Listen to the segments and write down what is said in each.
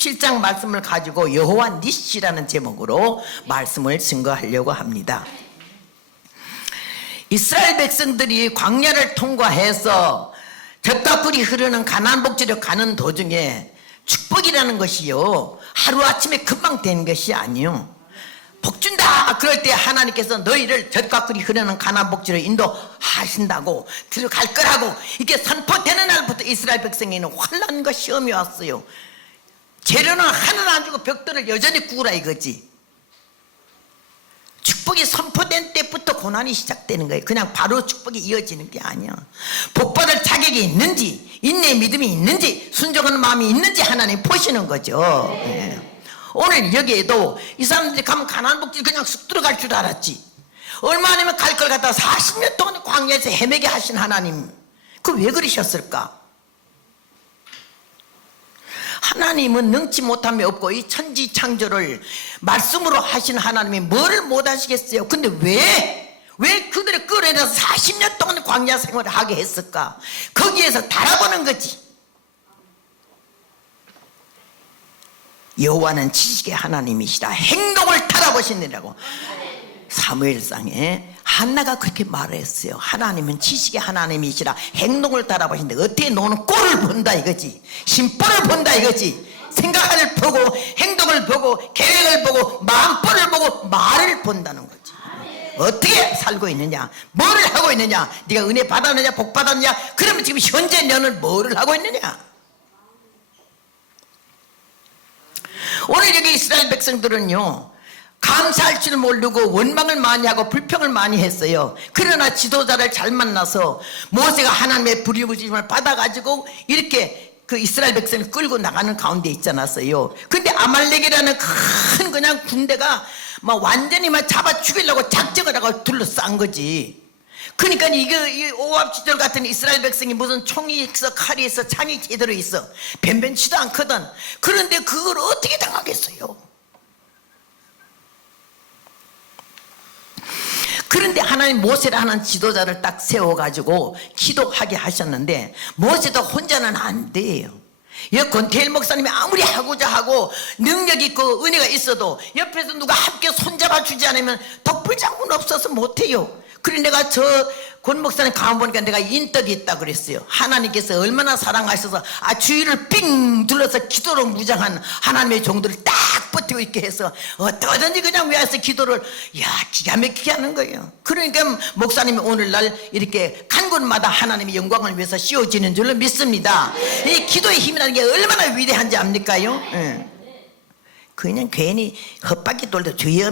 17장 말씀을 가지고 여호와 니시라는 제목으로 말씀을 증거하려고 합니다. 이스라엘 백성들이 광야를 통과해서 젖과 꿀이 흐르는 가나안 복지로 가는 도중에 축복이라는 것이요 하루아침에 금방 되는 것이 아니요 복준다 그럴 때 하나님께서 너희를 젖과 꿀이 흐르는 가나안 복지로 인도하신다고 들어갈 거라고 이렇게 선포되는 날부터 이스라엘 백성에는 환난과 시험이 왔어요. 재료는 하나도 안 주고 벽돌을 여전히 구우라 이거지. 축복이 선포된 때부터 고난이 시작되는 거예요. 그냥 바로 축복이 이어지는 게 아니야. 복받을 자격이 있는지 인내의 믿음이 있는지 순종하는 마음이 있는지 하나님 보시는 거죠. 네. 오늘 여기에도 이 사람들이 가면 가나안 복지 그냥 쑥 들어갈 줄 알았지. 얼마 아니면 갈 걸 갖다가 40년 동안 광야에서 헤매게 하신 하나님 그 왜 그러셨을까? 하나님은 능치 못함이 없고 이 천지 창조를 말씀으로 하신 하나님이 뭐를 못하시겠어요? 근데 왜 그들을 끌어내서 40년 동안 광야 생활을 하게 했을까? 거기에서 달아보는 거지. 여호와는 지식의 하나님이시라 행동을 달아보시느라고 사무엘상에 한나가 그렇게 말했어요. 하나님은 지식의 하나님이시라 행동을 달아보신데 어떻게 너는 꼴을 본다 이거지. 심보를 본다 이거지. 생각을 보고 행동을 보고 계획을 보고 마음보를 보고 말을 본다는 거지. 어떻게 살고 있느냐 뭐를 하고 있느냐 네가 은혜 받았느냐 복 받았느냐 그러면 지금 현재 너는 뭐를 하고 있느냐. 오늘 여기 이스라엘 백성들은요 감사할 줄 모르고 원망을 많이 하고 불평을 많이 했어요. 그러나 지도자를 잘 만나서 모세가 하나님의 부르짖음을 받아가지고 이렇게 그 이스라엘 백성을 끌고 나가는 가운데 있지 않았어요. 근데 아말렉이라는 큰 그냥 군대가 막 완전히 막 잡아 죽이려고 작정을 하고 둘러싼 거지. 그러니까 이 오합지졸 같은 이스라엘 백성이 무슨 총이 있어 칼이 있어 창이 제대로 있어 변변치도 않거든. 그런데 그걸 어떻게 당하겠어요. 그런데 하나님 모세라는 지도자를 딱 세워가지고 기도하게 하셨는데 모세도 혼자는 안 돼요. 권태일 목사님이 아무리 하고자 하고 능력 있고 은혜가 있어도 옆에서 누가 함께 손잡아 주지 않으면 덕불장군 없어서 못해요. 그래 내가 권 목사님 가만 보니까 내가 인덕이 있다 그랬어요. 하나님께서 얼마나 사랑하셔서 주위를 삥 둘러서 기도로 무장한 하나님의 종들을 딱 버티고 있게 해서 어떠든지 그냥 위에서 기도를 기가 막히게 하는 거예요. 그러니까 목사님이 오늘날 이렇게 간 곳마다 하나님의 영광을 위해서 씌워지는 줄로 믿습니다. 이 기도의 힘이라는 게 얼마나 위대한지 압니까요? 그냥 괜히 헛바퀴 돌다 주여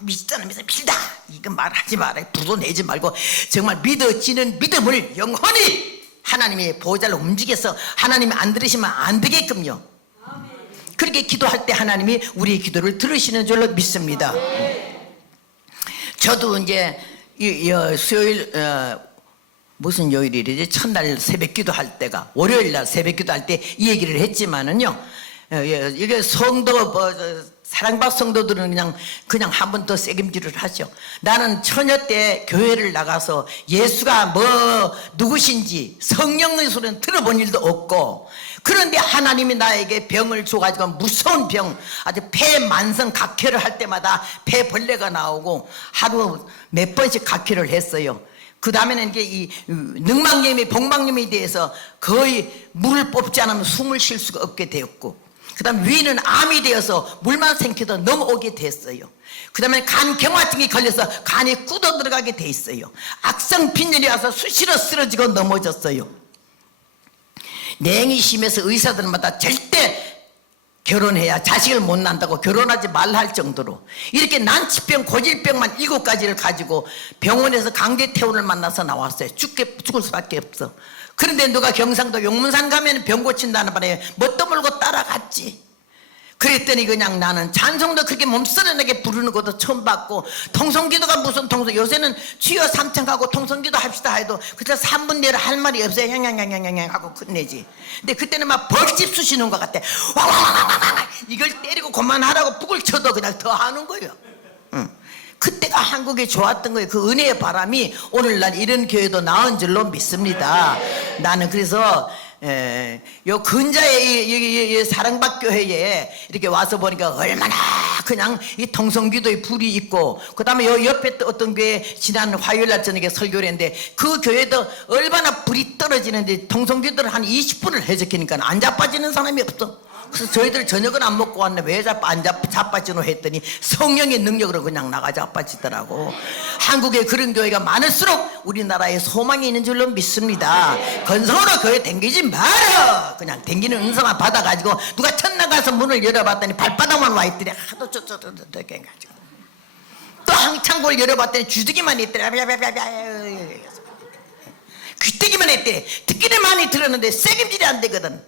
믿잖아 믿다 이거 말하지 말아요. 부도 내지 말고 정말 믿어지는 믿음을 영원히 하나님의 보호자를 움직여서 하나님이 안 들으시면 안 되게끔요. 그렇게 기도할 때 하나님이 우리의 기도를 들으시는 줄로 믿습니다. 저도 이제 수요일 무슨 요일이지 첫날 새벽 기도할 때가 월요일날 새벽 기도할 때 이 얘기를 했지만은요 이게 성도 사랑받 성도들은 그냥 한 번 더 책임질을 하죠. 나는 처녀 때 교회를 나가서 예수가 누구신지 성령의 소리는 들어본 일도 없고 그런데 하나님이 나에게 병을 줘가지고 무서운 병 아주 폐만성 각혈을 할 때마다 폐벌레가 나오고 하루 몇 번씩 각혈을 했어요. 그 다음에는 이제 이 능망염이 복막염에 대해서 거의 물을 뽑지 않으면 숨을 쉴 수가 없게 되었고 그 다음에 위는 암이 되어서 물만 생겨도 넘어오게 됐어요. 그 다음에 간 경화증이 걸려서 간이 굳어 들어가게 돼 있어요. 악성 빈혈이 와서 수시로 쓰러지고 넘어졌어요. 냉이 심해서 의사들마다 절대 결혼해야 자식을 못 낳는다고 결혼하지 말라 할 정도로 이렇게 난치병 고질병만 7가지를 가지고 병원에서 강제퇴원을 만나서 나왔어요. 죽을 수밖에 없어. 그런데 누가 경상도 용문산 가면 병 고친다는 바람에 뭣도 모르고 따라갔지. 그랬더니 그냥 나는 찬송도 그렇게 몸서른하게 부르는 것도 처음 봤고 통성기도가 무슨 요새는 주여 삼창하고 통성기도 합시다 해도 그때 3분 내로 할 말이 없어요. 향향향향향 하고 끝내지. 근데 그때는 막 벌집 쑤시는 것 같아. 와와와와와 이걸 때리고 그만하라고 북을 쳐도 그냥 더 하는 거예요. 그때가 한국이 좋았던 거예요. 그 은혜의 바람이 오늘날 이런 교회도 나온 줄로 믿습니다. 나는 그래서 요 근자의 이 사랑박교회에 이렇게 와서 보니까 얼마나 그냥 이 통성기도의 불이 있고, 그 다음에 요 옆에 또 어떤 교회 지난 화요일날 저녁에 설교를 했는데 그 교회도 얼마나 불이 떨어지는데 통성기도를 한 20분을 해적히니까 안 자빠지는 사람이 없어. 그래서 저희들 저녁은 안 먹고 왔네. 왜 자빠지노 했더니 성령의 능력으로 그냥 나가 자빠지더라고. 한국에 그런 교회가 많을수록 우리나라에 소망이 있는 줄로 믿습니다. 건성으로 교회 댕기지 마라. 그냥 댕기는 은사만 받아가지고 누가 첫나가서 문을 열어봤더니 발바닥만 와있더니 하도 저렇게 해가지고 또 항창고를 열어봤더니 주둥이만 있더니 귀때기만 했대. 듣기는 많이 들었는데 책임질이 안 되거든.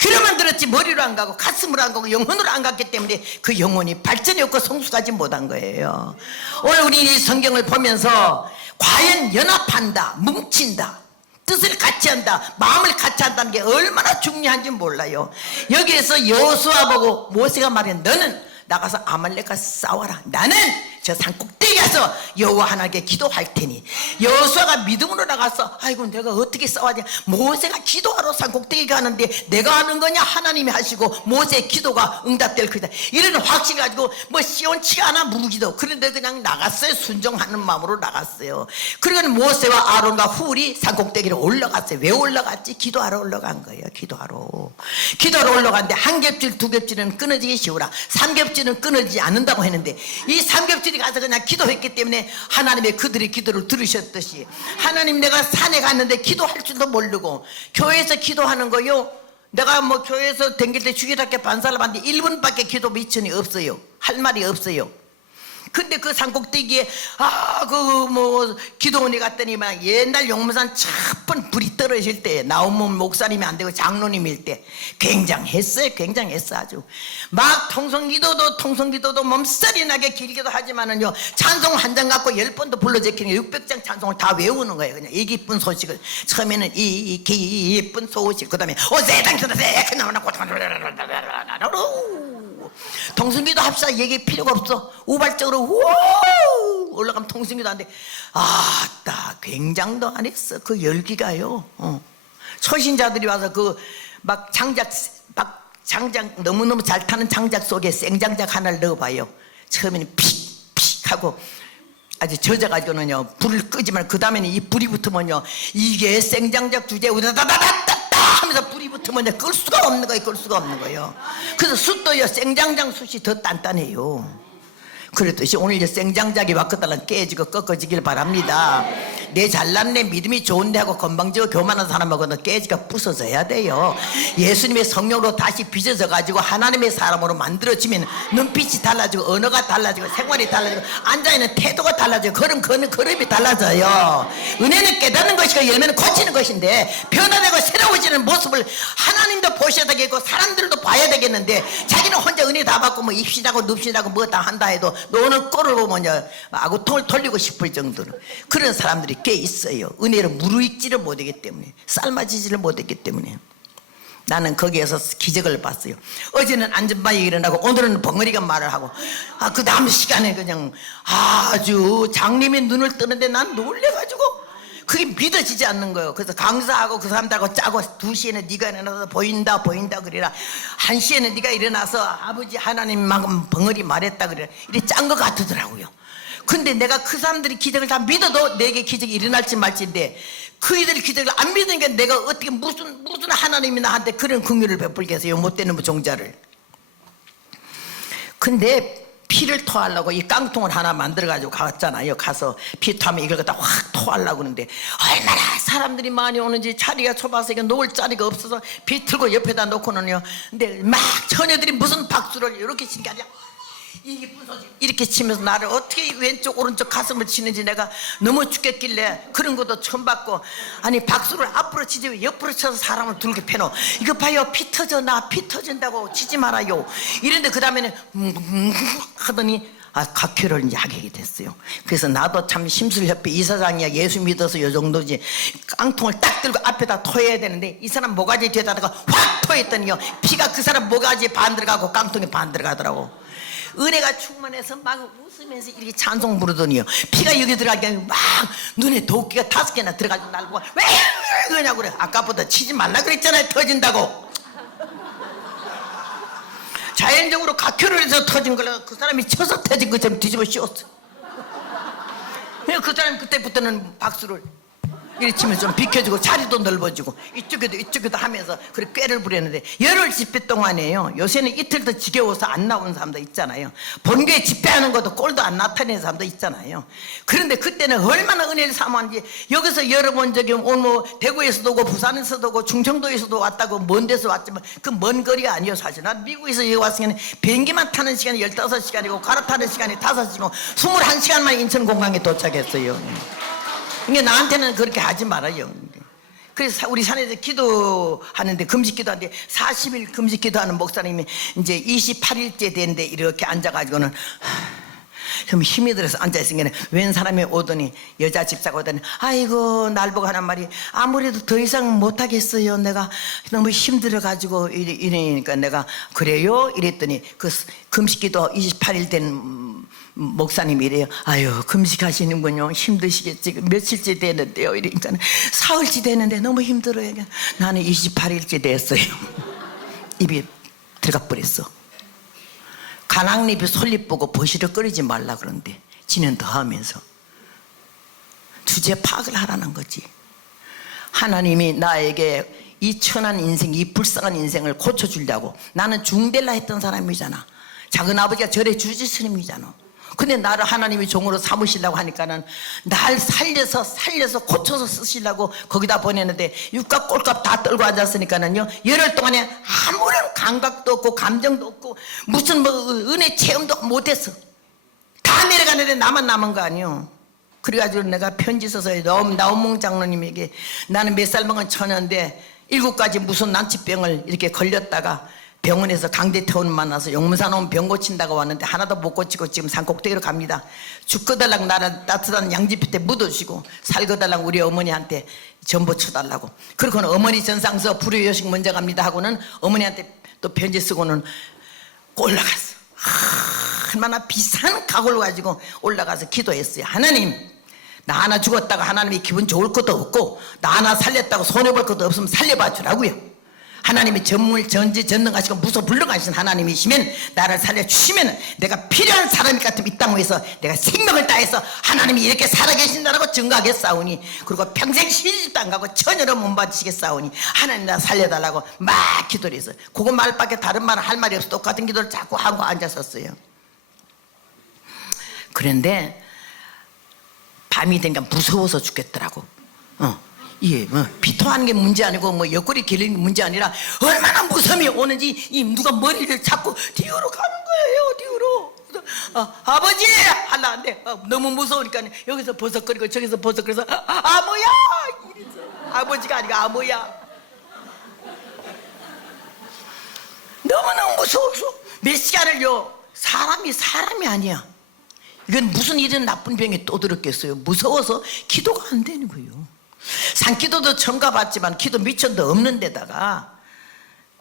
귀로만 들었지 머리로 안 가고 가슴으로 안 가고 영혼으로 안 갔기 때문에 그 영혼이 발전이 없고 성숙하지 못한 거예요. 오늘 우리 이 성경을 보면서 과연 연합한다, 뭉친다, 뜻을 같이 한다, 마음을 같이 한다는 게 얼마나 중요한지 몰라요. 여기에서 여호수아 보고 모세가 말해, 너는 나가서 아말렉과 싸워라. 나는 저 산꼭대기 가서 여호와 하나님께 기도할 테니. 여호수아가 믿음으로 나가서 아이고 내가 어떻게 싸워야 돼. 모세가 기도하러 산꼭대기 가는데 내가 하는 거냐, 하나님이 하시고 모세의 기도가 응답될 거다, 이런 확신을 가지고 뭐 시원치가 않아 무기도. 그런데 그냥 나갔어요. 순종하는 마음으로 나갔어요. 그리고 모세와 아론과 훌이 산꼭대기로 올라갔어요. 왜 올라갔지? 기도하러 올라간 거예요. 기도하러 올라갔는데 한 겹질 두 겹질은 끊어지기 쉬우라, 삼 겹질은 끊어지지 않는다고 했는데 이 삼겹질이 가서 그냥 기도했기 때문에 하나님의 그들의 기도를 들으셨듯이, 하나님 내가 산에 갔는데 기도할 줄도 모르고 교회에서 기도하는 거요, 내가 뭐 교회에서 댕길 때 주일학교 반사를 봤는데 1분밖에 기도 미천이 없어요. 할 말이 없어요. 근데 그 산꼭대기에 기도원에 갔더니 막 옛날 용문산 첫번 불이 떨어질 때, 나오면 목사님이 안 되고 장로님일 때 굉장했어요. 아주 막 통성기도도 몸살이 나게 길기도 하지만은요, 찬송 한 장 갖고 10번도 불러제키는 600장 찬송을 다 외우는 거예요. 그냥 이 기쁜 소식을 처음에는 이 기쁜 소식, 그 다음에 세상에서 세나나 통성기도 합시다. 얘기 필요가 없어. 우발적으로 올라가면 통성기도 안 돼. 아따, 굉장도 안 했어. 그 열기가요. 초신자들이 와서 그 막 장작 너무너무 잘 타는 장작 속에 생장작 하나를 넣어봐요. 처음에는 픽픽 하고 아주 젖어가지고는요 불을 끄지만 그 다음에는 이 불이 붙으면요, 이게 생장작 주제 우다다다다다 하면서 불이 붙으면 끌 수가 없는 거예요. 그래서 숯도요, 생장작 숯이 더 단단해요. 그랬듯이 오늘 이제 생장작이 왔거달라 깨지고 꺾어지길 바랍니다. 내 잘났네, 믿음이 좋은데 하고 건방지고 교만한 사람하고는 깨지가 부서져야 돼요. 예수님의 성령으로 다시 빚어져 가지고 하나님의 사람으로 만들어지면 눈빛이 달라지고 언어가 달라지고 생활이 달라지고 앉아있는 태도가 달라지고 걸음이 달라져요. 은혜는 깨닫는 것이고 열매는 고치는 것인데, 변화되고 새로워지는 모습을 하나님도 보셔야 되겠고 사람들도 봐야 되겠는데, 자기는 혼자 은혜 다 받고 뭐 입시다고 눕시다고 뭐 다 한다 해도 너는 꼴을 보면요 아구통을 돌리고 싶을 정도로 그런 사람들이 꽤 있어요. 은혜를 무르익지를 못하기 때문에, 삶아지지를 못했기 때문에. 나는 거기에서 기적을 봤어요. 어제는 안전바에 일어나고 오늘은 벙어리가 말을 하고, 그 다음 시간에 그냥 아주 장님이 눈을 뜨는데 난 놀래가지고 그게 믿어지지 않는 거예요. 그래서 강사하고 그 사람들하고 짜고 2시에는 네가 일어나서 보인다 그래라, 1시에는 네가 일어나서 아버지 하나님만큼 벙어리 말했다 그래라, 이렇게 짠 것 같더라고요. 근데 내가 그 사람들이 기적을 다 믿어도 내게 기적이 일어날지 말지인데, 그이들이 기적을 안 믿으니까 내가 어떻게 무슨 하나님이 나한테 그런 긍휼을 베풀겠어요, 못되는 종자를. 근데 피를 토하려고 이 깡통을 하나 만들어가지고 갔잖아요. 가서 피 토하면 이걸 갖다 확 토하려고 하는데 얼마나 사람들이 많이 오는지 자리가 좁아서 이게 놓을 자리가 없어서 피 틀고 옆에다 놓고는요. 근데 막 처녀들이 무슨 박수를 이렇게 치니까 이게 이렇게 치면서 나를 어떻게 왼쪽 오른쪽 가슴을 치는지 내가 너무 죽겠길래 그런 것도 처음 봤고, 아니 박수를 앞으로 치지 왜 옆으로 쳐서 사람을 들게 패노, 이거 봐요 피 터져, 나 피 터진다고 치지 말아요 이런데 그 다음에는 하더니 각혈을 이제 하게 됐어요. 그래서 나도 참 심술협회 이사장이야, 예수 믿어서 요 정도지, 깡통을 딱 들고 앞에다 토해야 되는데 이 사람 모가지 뒤에다가 확 토했더니요, 피가 그 사람 모가지 반 들어가고 깡통이 반 들어가더라고. 은혜가 충만해서 막 웃으면서 이렇게 찬송 부르더니요 피가 여기 들어가게 막 눈에 도끼가 5개나 들어가지고 날고 왜 그러냐고 그래. 아까보다 치지 말라 그랬잖아요. 터진다고. 자연적으로 각혈을 해서 터진 거라 그 사람이 쳐서 터진 것처럼 뒤집어 씌웠어. 그 사람이 그때부터는 박수를 이리 치면 좀 비켜주고 자리도 넓어지고 이쪽에도 하면서 그래 꾀를 부렸는데 열흘 집회 동안에요. 요새는 이틀 더 지겨워서 안 나오는 사람도 있잖아요. 본교에 집회하는 것도 꼴도 안 나타내는 사람도 있잖아요. 그런데 그때는 얼마나 은혜를 사모한지 여기서 열어본 적이 오늘 뭐 대구에서도 오고 부산에서도 오고 충청도에서도 왔다고 먼 데서 왔지만 그 먼 거리가 아니에요. 사실 난 미국에서 여기 왔으면 비행기만 타는 시간이 15시간이고 갈아타는 시간이 5시간이고 21시간만 인천공항에 도착했어요. 이게 나한테는 그렇게 하지 말아요. 그래서 우리 산에서 기도하는데 금식 기도하는데 40일 금식 기도하는 목사님이 이제 28일째 되는데 이렇게 앉아가지고는 좀 힘이 들어서 앉아있으니까 웬 사람이 오더니 여자 집사가 오더니 아이고 날 보고 하는 말이 아무래도 더 이상 못하겠어요. 내가 너무 힘들어가지고 이러니까 내가 그래요? 이랬더니 그 금식기도 28일 된 목사님이 이래요. 아유 금식하시는군요. 힘드시겠지. 며칠째 되는데요. 이러니까 사흘째 되는데 너무 힘들어요. 나는 28일째 됐어요. 입이 들어가 버렸어. 가랑잎이 솔잎 보고 버시럭거리지 말라 그런데 지는 더 하면서 주제 파악을 하라는 거지. 하나님이 나에게 이 천한 인생, 이 불쌍한 인생을 고쳐주려고 나는 중델라 했던 사람이잖아. 작은아버지가 절에 주지스님이잖아. 근데 나를 하나님이 종으로 삼으시려고 하니까는 날 살려서 고쳐서 쓰시려고 거기다 보냈는데 육값 꼴값 다 떨고 앉았으니까는요 열흘 동안에 아무런 감각도 없고 감정도 없고 무슨 뭐 은혜 체험도 못했어. 다 내려가는데 나만 남은 거 아니요. 그래가지고 내가 편지 써서 나온몽 장로님에게 나는 몇 살 먹은 처녀인데 7가지 무슨 난치병을 이렇게 걸렸다가 병원에서 강대태원 만나서 용문산 오면 병 고친다고 왔는데 하나도 못 고치고 지금 산꼭대기로 갑니다. 죽 거달라고 나를 따뜻한 양지빛에 묻어주시고 살 거달라고 우리 어머니한테 전보 쳐달라고. 그러고는 어머니 전상서 불효요식 먼저 갑니다 하고는 어머니한테 또 편지 쓰고는 올라갔어. 얼마나 비싼 각오를 가지고 올라가서 기도했어요. 하나님 나 하나 죽었다고 하나님이 기분 좋을 것도 없고 나 하나 살렸다고 손해볼 것도 없으면 살려봐 주라고요. 하나님이 전지전능하시고 무소 불능하신 하나님이시면 나를 살려주시면 내가 필요한 사람이 같으면 이 땅 위에서 내가 생명을 다해서 하나님이 이렇게 살아계신다고 증거하겠사오니 그리고 평생 시집도 안 가고 처녀로 몸바치겠사오니 하나님 나 살려달라고 막 기도를 했어요. 그거 말밖에 다른 말 할 말이 없어. 똑같은 기도를 자꾸 하고 앉았었어요. 그런데 밤이 되니까 무서워서 죽겠더라고. 예, 비토하는 게 문제 아니고 뭐 옆구리 길리는 게 문제 아니라 얼마나 무서움이 오는지 이 누가 머리를 잡고 뒤로 가는 거예요. 뒤로. 아버지 하려 안 돼. 너무 무서우니까 여기서 버석거리고 저기서 버석거려서 아모야 이랬어. 아버지가 아니고 아모야. 너무너무 무서워서 몇 시간을요 사람이 아니야. 이건 무슨 이런 나쁜 병이 또 들었겠어요. 무서워서 기도가 안 되는 거예요. 산기도도 처음 가봤지만 기도 미천도 없는 데다가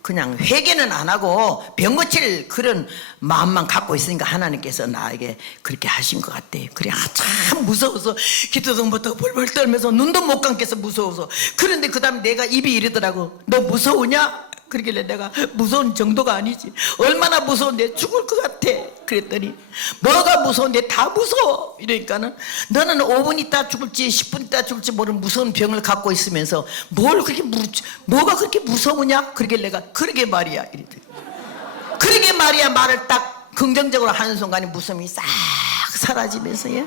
그냥 회개는 안 하고 병 고칠 그런 마음만 갖고 있으니까 하나님께서 나에게 그렇게 하신 것 같대. 그래 참 무서워서 기도도 못하고 벌벌 떨면서 눈도 못 감겠어 무서워서. 그런데 그 다음에 내가 입이 이러더라고. 너 무서우냐? 그러길래 내가 무서운 정도가 아니지. 얼마나 무서운데 죽을 것 같아. 그랬더니 뭐가 무서운데 다 무서워. 이러니까는 너는 5분 있다 죽을지 10분 있다 죽을지 모르는 무서운 병을 갖고 있으면서 뭐가 그렇게 무서우냐? 그러길래 내가 그러게 말이야. 이랬더니 그러게 말이야 말을 딱 긍정적으로 하는 순간에 무서움이 싹 사라지면서요.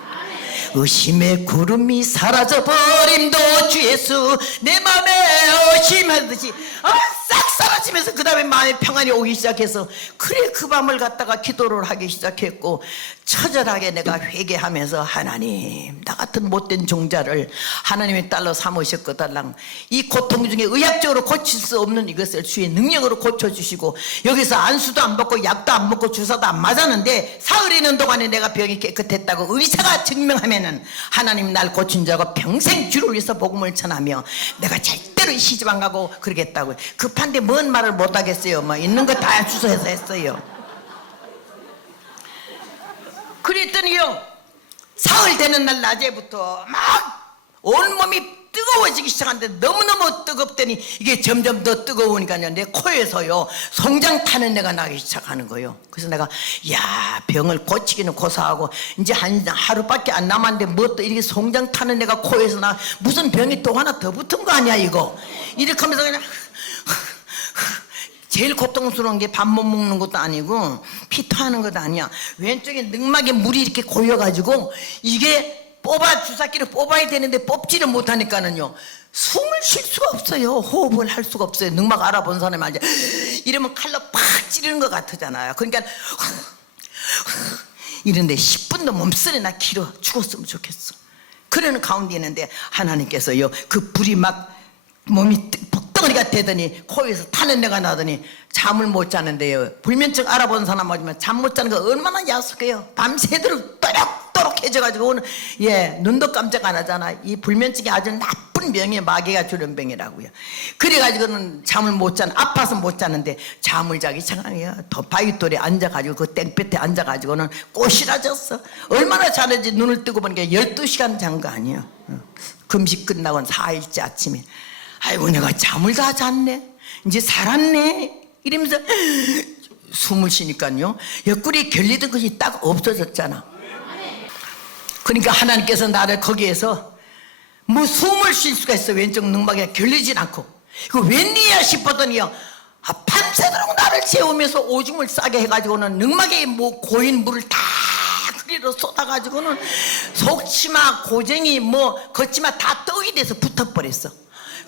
의심의 구름이 사라져버림도 주 예수 내 맘에 의심하듯이 싹 사라지면서 그 다음에 마음의 평안이 오기 시작해서 그래 그 밤을 갖다가 기도를 하기 시작했고 처절하게 내가 회개하면서 하나님 나 같은 못된 종자를 하나님의 딸로 삼으셨거달랑 이 고통 중에 의학적으로 고칠 수 없는 이것을 주의 능력으로 고쳐주시고 여기서 안수도 안 받고 약도 안 먹고 주사도 안 맞았는데 사흘 있는 동안에 내가 병이 깨끗했다고 의사가 증명하면은 하나님 날 고친 자고 평생 주를 위해서 복음을 전하며 내가 절대로 시집 안 가고 그러겠다고. 급한데 뭔 말을 못하겠어요. 뭐 있는 거 다 주소해서 했어요. 그랬더니요, 사흘 되는 날 낮에부터 막 온몸이 뜨거워지기 시작하는데 너무너무 뜨겁더니 이게 점점 더 뜨거우니까요, 내 코에서요 송장 타는 데가 나기 시작하는 거예요. 그래서 내가 야, 병을 고치기는 고사하고 이제 한 하루밖에 안 남았는데 뭐 또 이렇게 송장 타는 데가 코에서 나 무슨 병이 또 하나 더 붙은 거 아니야 이거. 이렇게 하면서 그냥 제일 고통스러운 게 밥 못 먹는 것도 아니고 피 토하는 것도 아니야. 왼쪽에 늑막에 물이 이렇게 고여가지고 이게 주사기를 뽑아야 되는데 뽑지를 못하니까는요, 숨을 쉴 수가 없어요. 호흡을 할 수가 없어요. 늑막 알아본 사람이 알죠. 이러면 칼로 팍 찌르는 것 같잖아요. 그러니까 이런데 10분도 몸살이 나 길어 죽었으면 좋겠어. 그러는 가운데 있는데 하나님께서요, 그 불이 막 몸이 덩어리가 되더니 코에서 타는 데가 나더니 잠을 못 자는데요. 불면증 알아본 사람 뭐지만 잠 못 자는 거 얼마나 야속해요. 밤새도록 또록또록 해져가지고 오늘 눈도 깜짝 안 하잖아. 이 불면증이 아주 나쁜 병이에요. 마귀가 주는 병이라고요. 그래가지고는 잠을 못 자는, 아파서 못 자는데 잠을 자기 시작해요. 바위돌에 앉아가지고 그 땡볕에 앉아가지고는 꼬시라졌어. 얼마나 자는지 눈을 뜨고 보니까 12시간 잔 거 아니에요. 금식 끝나고 4일째 아침에 아이고 내가 잠을 다 잤네, 이제 살았네 이러면서 숨을 쉬니까요, 옆구리에 결리던 것이 딱 없어졌잖아. 그러니까 하나님께서 나를 거기에서 뭐 숨을 쉴 수가 있어. 왼쪽 늑막에 결리진 않고. 이거 웬일이야 싶었더니요, 밤새도록 나를 재우면서 오줌을 싸게 해가지고는 늑막에 뭐 고인 물을 다 그리로 쏟아가지고는 속치마 고쟁이 뭐 걷지마 다 떡이 돼서 붙어버렸어.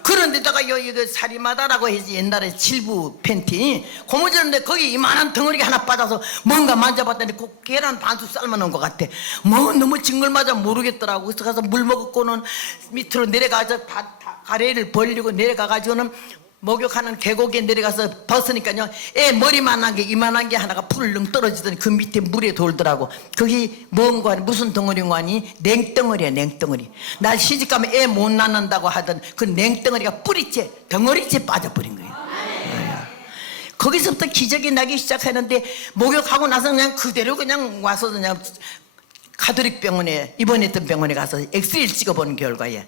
그런데다가 여기 사리마다라고 해서 옛날에 칠부 팬티 고무줄인데 거기 이만한 덩어리가 하나 빠져서 뭔가 만져봤더니 그 계란 반숙 삶아놓은 것 같아. 뭐 너무 징글맞아 모르겠더라고. 그래서 가서 물 먹었고는 밑으로 내려가서 가래를 벌리고 내려가가지고는 목욕하는 계곡에 내려가서 벗으니까요, 애 머리만한 게 이만한 게 하나가 풀릉 떨어지더니 그 밑에 물에 돌더라고. 거기 뭔 거니, 무슨 덩어리가니? 냉덩어리야, 냉덩어리. 날 시집가면 애 못 낳는다고 하던 그 냉덩어리가 뿌리째 덩어리째 빠져버린 거예요. 거기서부터 기적이 나기 시작하는데 목욕하고 나서 그냥 그대로 그냥 와서 그냥 가톨릭 병원에 입원했던 병원에 가서 엑스레이를 찍어보는 결과에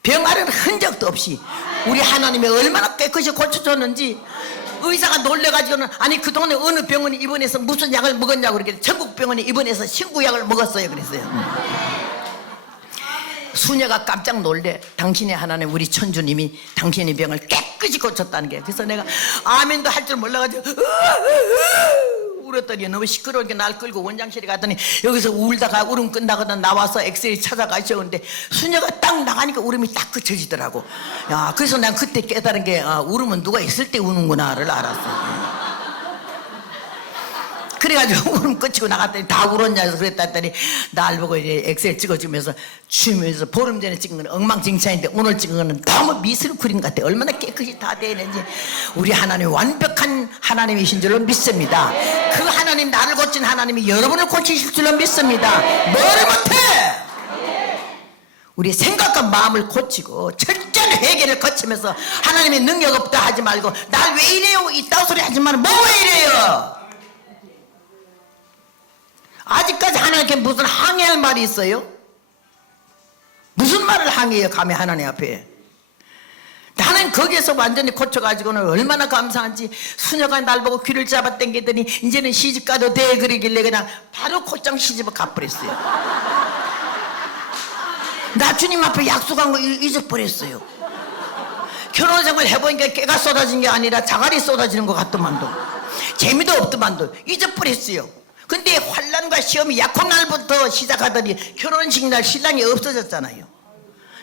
병아른 흔적도 없이 우리 하나님이 얼마나 깨끗이 고쳐줬는지 의사가 놀래가지고는 아니 그동안에 어느 병원에 입원해서 무슨 약을 먹었냐고 그러길래 전국 병원에 입원해서 신구약을 먹었어요 그랬어요. 수녀가 깜짝 놀래. 당신의 하나님 우리 천주님이 당신의 병을 깨끗이 고쳤다는 게. 그래서 내가 아멘도 할 줄 몰라가지고 울었더니 너무 시끄러우니까 날 끌고 원장실에 갔더니 여기서 울다가 울음 끝나거든 나와서 엑스레이 찾아가시는데 수녀가 딱 나가니까 울음이 딱 그쳐지더라고. 야, 그래서 난 그때 깨달은 게 울음은 누가 있을 때 우는구나를 알았어. 그래가지고 울음 끝이고 나갔더니 다 울었냐 해서 그랬다 했더니 날 보고 이제 엑셀 찍어주면서 주면서 보름 전에 찍은 건 엉망진창인데 오늘 찍은 거는 너무 미술 그림 같아. 얼마나 깨끗이 다 되는지. 우리 하나님 완벽한 하나님이신 줄로 믿습니다. 그 하나님, 나를 고친 하나님이 여러분을 고치실 줄로 믿습니다. 뭐를 못해? 우리 생각과 마음을 고치고 철저한 회개를 거치면서 하나님의 능력 없다 하지 말고 날 왜 이래요 이따 소리 하지 말고 뭐 왜 이래요. 아직까지 하나님께 무슨 항의할 말이 있어요? 무슨 말을 항의해요 감히 하나님 앞에. 나는 거기에서 완전히 고쳐가지고는 얼마나 감사한지. 수녀가 날 보고 귀를 잡아 당기더니 이제는 시집가도 돼 그러길래 그냥 바로 곧장 시집을 가버렸어요. 나 주님 앞에 약속한 거 잊어버렸어요. 결혼생활 해보니까 깨가 쏟아진 게 아니라 자갈이 쏟아지는 것 같더만도 재미도 없더만도 잊어버렸어요. 근데 환난과 시험이 약혼 날부터 시작하더니 결혼식 날 신랑이 없어졌잖아요.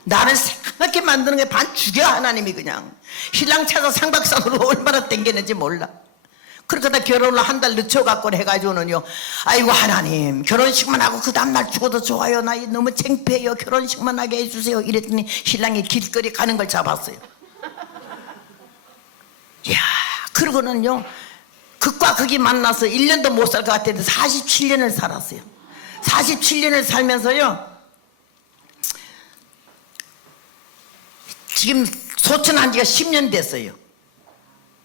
나를 생각하게 만드는 게 반 죽여 하나님이. 그냥 신랑 찾아 상박산으로 얼마나 땡겼는지 몰라. 그러다 결혼을 한 달 늦춰갖고 해가지고는요, 아이고 하나님 결혼식만 하고 그 다음날 죽어도 좋아요. 나 너무 창피해요. 결혼식만 하게 해주세요. 이랬더니 신랑이 길거리 가는 걸 잡았어요. 이야, 그러고는요 극과 극이 만나서 1년도 못 살 것 같았는데 47년을 살았어요. 47년을 살면서요 지금 소천한 지가 10년 됐어요.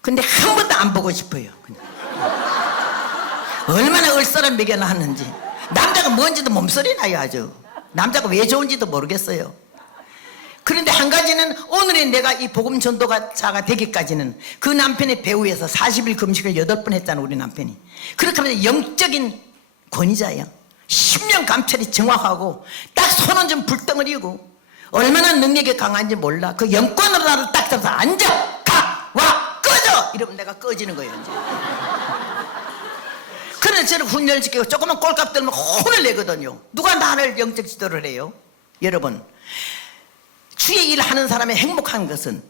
근데 한 번도 안 보고 싶어요. 그냥. 얼마나 얼싸름 먹여놨는지. 남자가 뭔지도 몸소리 나요 아주. 남자가 왜 좋은지도 모르겠어요. 그런데 한 가지는 오늘의 내가 이 복음 전도자가 되기까지는 그 남편의 배후에서 40일 금식을 8번 했잖아 우리 남편이. 그렇게 하면 영적인 권위자예요. 10년 감찰이 정확하고 딱 손은 좀 불덩어리고 얼마나 능력이 강한지 몰라. 그 영권으로 나를 딱 잡아서 앉아 가 와 꺼져 이러면 내가 꺼지는 거예요 이제. 그래서 저는 훈련을 시키고 조금만 꼴값 들면 혼을 내거든요. 누가 나를 영적 지도를 해요? 여러분 주의 일을 하는 사람의 행복한 것은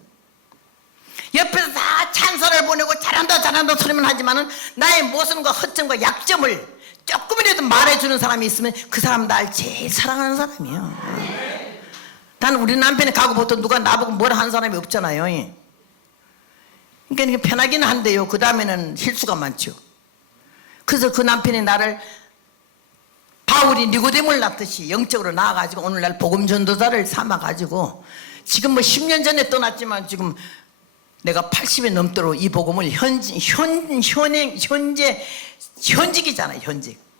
옆에서 다 찬사를 보내고 잘한다 잘한다 소리만 하지만은 나의 모습과 허점과 약점을 조금이라도 말해주는 사람이 있으면 그 사람 날 제일 사랑하는 사람이에요. 난 우리 남편이 가고 보통 누가 나보고 뭐라 하는 사람이 없잖아요. 그러니까 편하기는 한데요. 그 다음에는 실수가 많죠. 그래서 그 남편이 나를 바울이 니고데모를 낳듯이 영적으로 나아가지고 오늘날 복음 전도자를 삼아가지고 지금 뭐 10년 전에 떠났지만 지금 내가 80이 넘도록 이 복음을 현직이잖아요. 현직.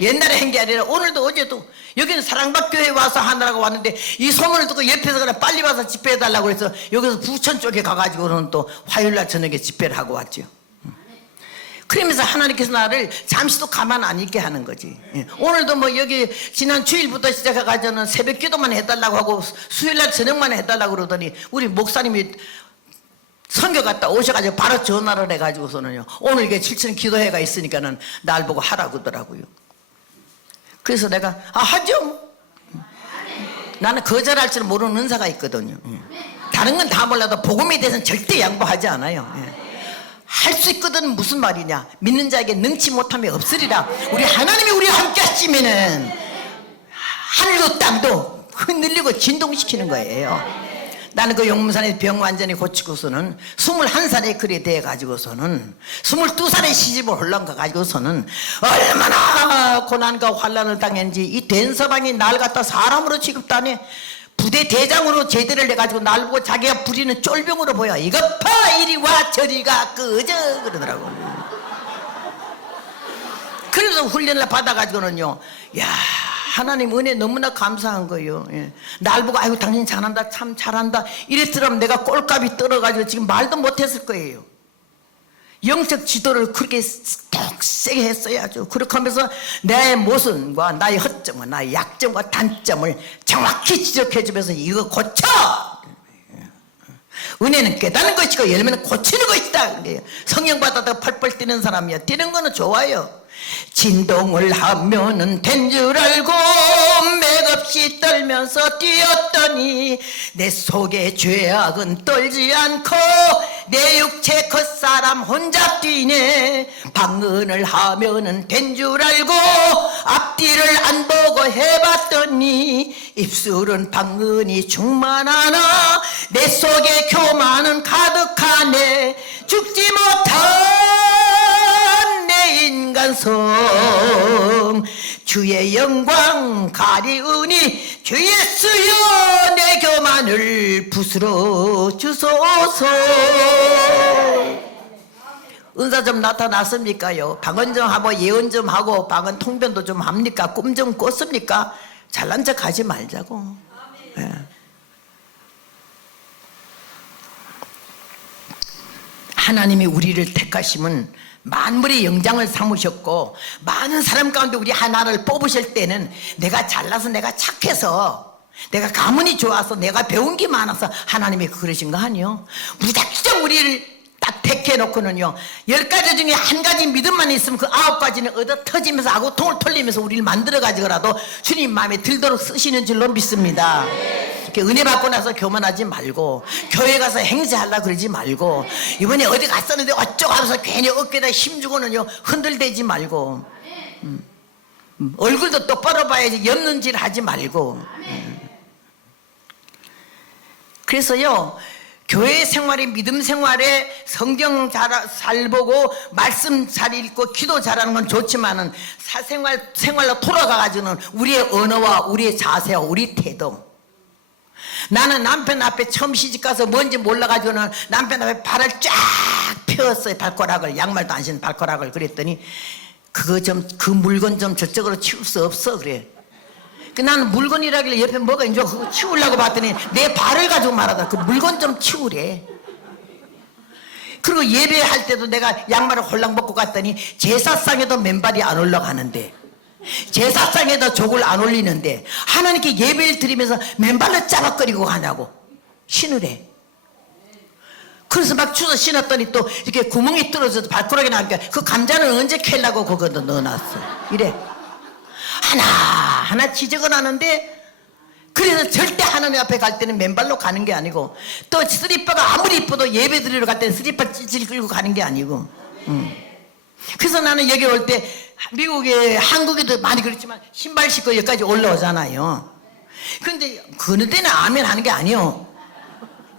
옛날에 한 게 아니라 오늘도 어제도 여기는 사랑받교회 와서 하느라고 왔는데 이 소문을 듣고 옆에서 그냥 빨리 와서 집회해달라고 해서 여기서 부천 쪽에 가가지고는 또 화요일날 저녁에 집회를 하고 왔죠. 그러면서 하나님께서 나를 잠시도 가만 안 있게 하는 거지. 오늘도 뭐 여기 지난 주일부터 시작해가지고는 새벽 기도만 해달라고 하고 수요일날 저녁만 해달라고 그러더니 우리 목사님이 선교 갔다 오셔가지고 바로 전화를 해가지고서는요 오늘 이게 7천 기도회가 있으니까는 날 보고 하라고 하더라고요. 그래서 내가 하죠. 나는 거절할 줄 모르는 은사가 있거든요. 다른 건 다 몰라도 복음에 대해서는 절대 양보하지 않아요. 할 수 있거든. 무슨 말이냐, 믿는 자에게 능치 못함이 없으리라. 우리 하나님이 우리와 함께 하시면은 하늘도 땅도 흔들리고 진동시키는 거예요. 나는 그 용문산에 병 완전히 고치고서는 21살에 그래 돼가지고서는 22살에 시집을 올라가 가지고서는 얼마나 고난과 환난을 당했는지 이 된서방이 날 갖다 사람으로 취급다네. 부대 대장으로 제대를 해가지고 날 보고 자기가 부리는 쫄병으로 보여. 이것 봐 이리 와 저리 가 끄져 그러더라고. 그래서 훈련을 받아가지고는요 야 하나님 은혜 너무나 감사한 거예요. 날 보고 아이고 당신 잘한다 참 잘한다 이랬더라면 내가 꼴값이 떨어가지고 지금 말도 못했을 거예요. 영적 지도를 그렇게 톡 세게 했어야죠. 그렇게 하면서 내 모습과 나의 허점과 나의 약점과 단점을 정확히 지적해주면서 이거 고쳐. 은혜는 깨닫는 것이고 열매는 고치는 것이다. 성령 받아도 펄펄 뛰는 사람이야. 뛰는 거는 좋아요. 진동을 하면은 된 줄 알고 맥없이 떨면서 뛰었더니 내 속의 죄악은 떨지 않고 내 육체 겉사람 혼자 뛰네. 방언을 하면은 된 줄 알고 앞뒤를 안 보고 해봤더니 입술은 방언이 충만하나 내 속에 교만은 가득하네. 죽지 못한 내 인간성 주의 영광 가리우니 주 예수여 내 교만을 부스러 주소서. 은사 좀 나타났습니까요? 방언 좀 하고 예언 좀 하고 방언 통변도 좀 합니까? 꿈 좀 꿨습니까? 잘난 척 하지 말자고. 네. 하나님이 우리를 택하심은 만물의 영장을 삼으셨고 많은 사람 가운데 우리 하나를 뽑으실 때는 내가 잘나서 내가 착해서 내가 가문이 좋아서 내가 배운 게 많아서 하나님이 그러신 거 아니요. 무작정 우리를 딱 택해놓고는요 10가지 중에 한 가지 믿음만 있으면 그 9가지는 얻어 터지면서 하고 통을 털리면서 우리를 만들어 가지고라도 주님 마음에 들도록 쓰시는 줄로 믿습니다. 은혜 받고 나서 교만하지 말고 교회 가서 행세하려고 그러지 말고 이번에 어디 갔었는데 어쩌고 하면서 괜히 어깨에다 힘주고는요 흔들대지 말고 얼굴도 똑바로 봐야지 엮는질 하지 말고. 그래서요 교회 생활에 믿음 생활에 성경 잘 보고 말씀 잘 읽고 기도 잘하는 건 좋지만은 생활로 돌아가가지고는 우리의 언어와 우리의 자세와 우리 태도. 나는 남편 앞에 처음 시집가서 뭔지 몰라가지고는 남편 앞에 발을 쫙 펴었어요. 발가락을 양말도 안 신은 발가락을. 그랬더니 그 물건 좀 저쪽으로 치울 수 없어 그래. 나는 물건이라길래 옆에 뭐가 있는지 그거 치우려고 봤더니 내 발을 가지고 말하더라. 그 물건 좀 치우래. 그리고 예배할 때도 내가 양말을 홀랑 벗고 갔더니 제사상에도 맨발이 안 올라가는데, 제사상에도 족을 안 올리는데 하나님께 예배를 드리면서 맨발로 짜박거리고 가냐고 신으래. 그래서 막 주워 신었더니 또 이렇게 구멍이 뚫어져서 발가락이 나니까 그 감자는 언제 캘라고 거기다 넣어놨어. 이래 하나하나 지적을 하는데, 그래서 절대 하나님 앞에 갈 때는 맨발로 가는 게 아니고, 또 스리퍼가 아무리 이뻐도 예배 드리러 갈 때는 스리퍼 찌질 끌고 가는 게 아니고. 그래서 나는 여기 올 때 미국에 한국에도 많이 그렇지만 신발 신고 여기까지 올라오잖아요. 근데 그런 데는 아멘 하는 게 아니요.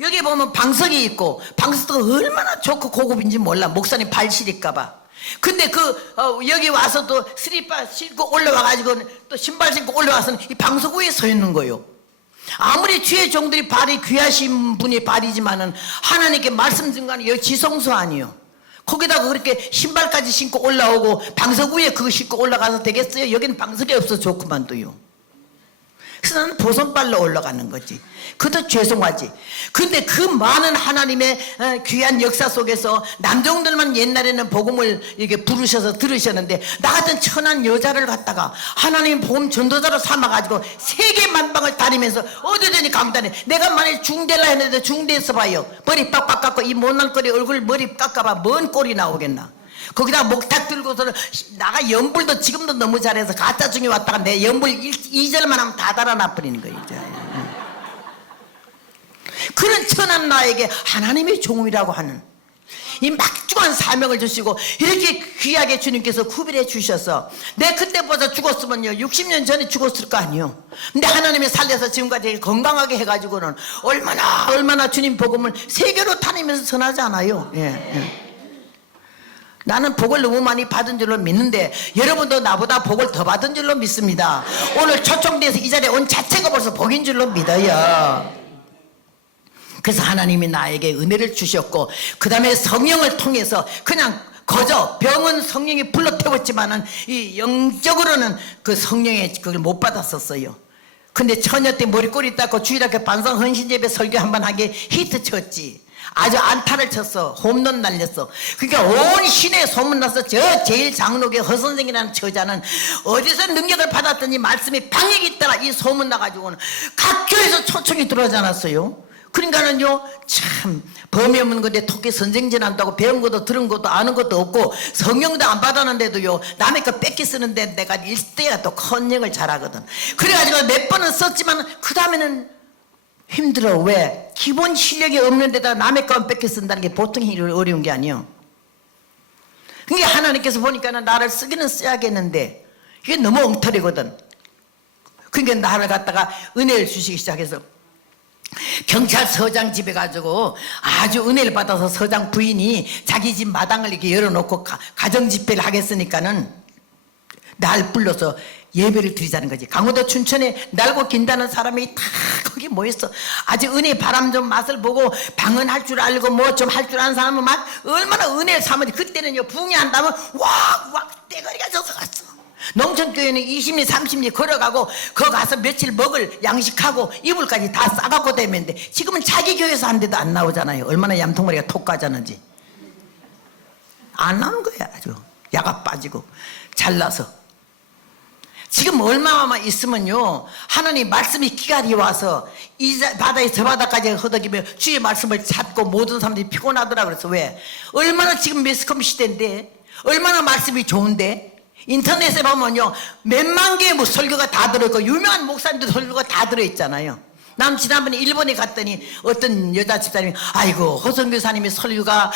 여기 보면 방석이 있고, 방석도 얼마나 좋고 고급인지 몰라. 목사님 발 시릴까봐. 근데 여기 와서 또 스리퍼 신고 올라와가지고 또 신발 신고 올라와서는 이 방석 위에 서 있는 거예요. 아무리 주의 종들이 발이 귀하신 분이 발이지만은 하나님께 말씀 증거하는 여기 지성소 아니요. 거기다가 그렇게 신발까지 신고 올라오고 방석 위에 그거 신고 올라가서 되겠어요? 여기는 방석이 없어 좋구만도요. 그래서 나는 보선발로 올라가는 거지. 그것도 죄송하지. 근데 그 많은 하나님의 귀한 역사 속에서 남종들만 옛날에는 복음을 이렇게 부르셔서 들으셨는데, 나 같은 천한 여자를 갖다가 하나님 복음 전도자로 삼아가지고 세계 만방을 다니면서 어디든지 가면 다니. 내가 만약 중대라 했는데 중대에서 봐요. 머리 빡빡 깎고 이 못난 꼴이 얼굴 머리 깎아봐. 뭔 꼴이 나오겠나. 거기다 목탁 들고서는 나가 연불도 지금도 너무 잘해서 가짜 중에 왔다가 내 연불 2절만 하면 다 달아나 버리는 거예요. 이제. 그런 천한 나에게 하나님의 종이라고 하는 이 막중한 사명을 주시고 이렇게 귀하게 주님께서 구별해 주셔서, 내 그때보다 죽었으면요 60년 전에 죽었을 거 아니에요. 근데 하나님이 살려서 지금까지 건강하게 해가지고는 얼마나 주님 복음을 세계로 다니면서 전하지 않아요. 예. 나는 복을 너무 많이 받은 줄로 믿는데 여러분도 나보다 복을 더 받은 줄로 믿습니다. 오늘 초청돼서 이 자리에 온 자체가 벌써 복인 줄로 믿어요. 그래서 하나님이 나에게 은혜를 주셨고, 그 다음에 성령을 통해서 그냥 거저 병은 성령이 불러 태웠지만은 이 영적으로는 그 성령의 그걸 못 받았었어요. 근데 처녀 때 머리꼬리 닦고 주일학교 반성 헌신예배 설교 한번 하게 히트 쳤지. 아주 안타를 쳤어. 홈런 날렸어. 그러니까 온 시내에 소문나서 저 제일 장로교 허선생이라는 처자는 어디서 능력을 받았더니 말씀이 방역이 있더라 이 소문 나가지고는 각 교회에서 초청이 들어오지 않았어요. 그러니까는요 참 범이 없는 건데 토끼 선생질 한다고 배운 것도 들은 것도 아는 것도 없고 성령도 안 받았는데도요 남의 거 뺏기 쓰는데 내가 일대야 또 컨닝을 잘하거든. 그래가지고 몇 번은 썼지만 그 다음에는 힘들어. 왜? 기본 실력이 없는 데다가 남의 거 뺏겨 쓴다는 게 보통 어려운 게 아니에요. 그게 하나님께서 보니까는 나를 쓰기는 써야겠는데 이게 너무 엉터리거든. 그러니까 나를 갖다가 은혜를 주시기 시작해서 경찰서장 집에 가지고 아주 은혜를 받아서 서장 부인이 자기 집 마당을 이렇게 열어놓고 가정 집회를 하겠으니까는 날 불러서 예배를 드리자는 거지. 강원도 춘천에 날고 긴다는 사람이 다 거기 모였어. 아주 은혜 바람 좀 맛을 보고 방언할 줄 알고 뭐 좀 할 줄 아는 사람은 막 얼마나 은혜를 삼은지, 그때는요 붕이 한다면 왁 떼거리가 져서 갔어. 농촌교회는 20리 30리 걸어가고 거 가서 며칠 먹을 양식하고 이불까지 다 싸갖고 다니는데 지금은 자기 교회에서 한 데도 안 나오잖아요. 얼마나 얌통머리가 톡 까자는지. 안 나오는 거야. 아주 야가 빠지고 잘나서. 지금 얼마만 있으면요 하나님 말씀이 기갈이 와서 이 바다에 저 바다까지 허덕이며 주의 말씀을 찾고 모든 사람들이 피곤하더라. 그래서 왜? 얼마나 지금 매스컴 시대인데 얼마나 말씀이 좋은데 인터넷에 보면요 몇만 개의 뭐 설교가 다 들어있고 유명한 목사님들 설교가 다 들어있잖아요. 난 지난번에 일본에 갔더니 어떤 여자 집사님이 아이고 허성 교사님의 설교가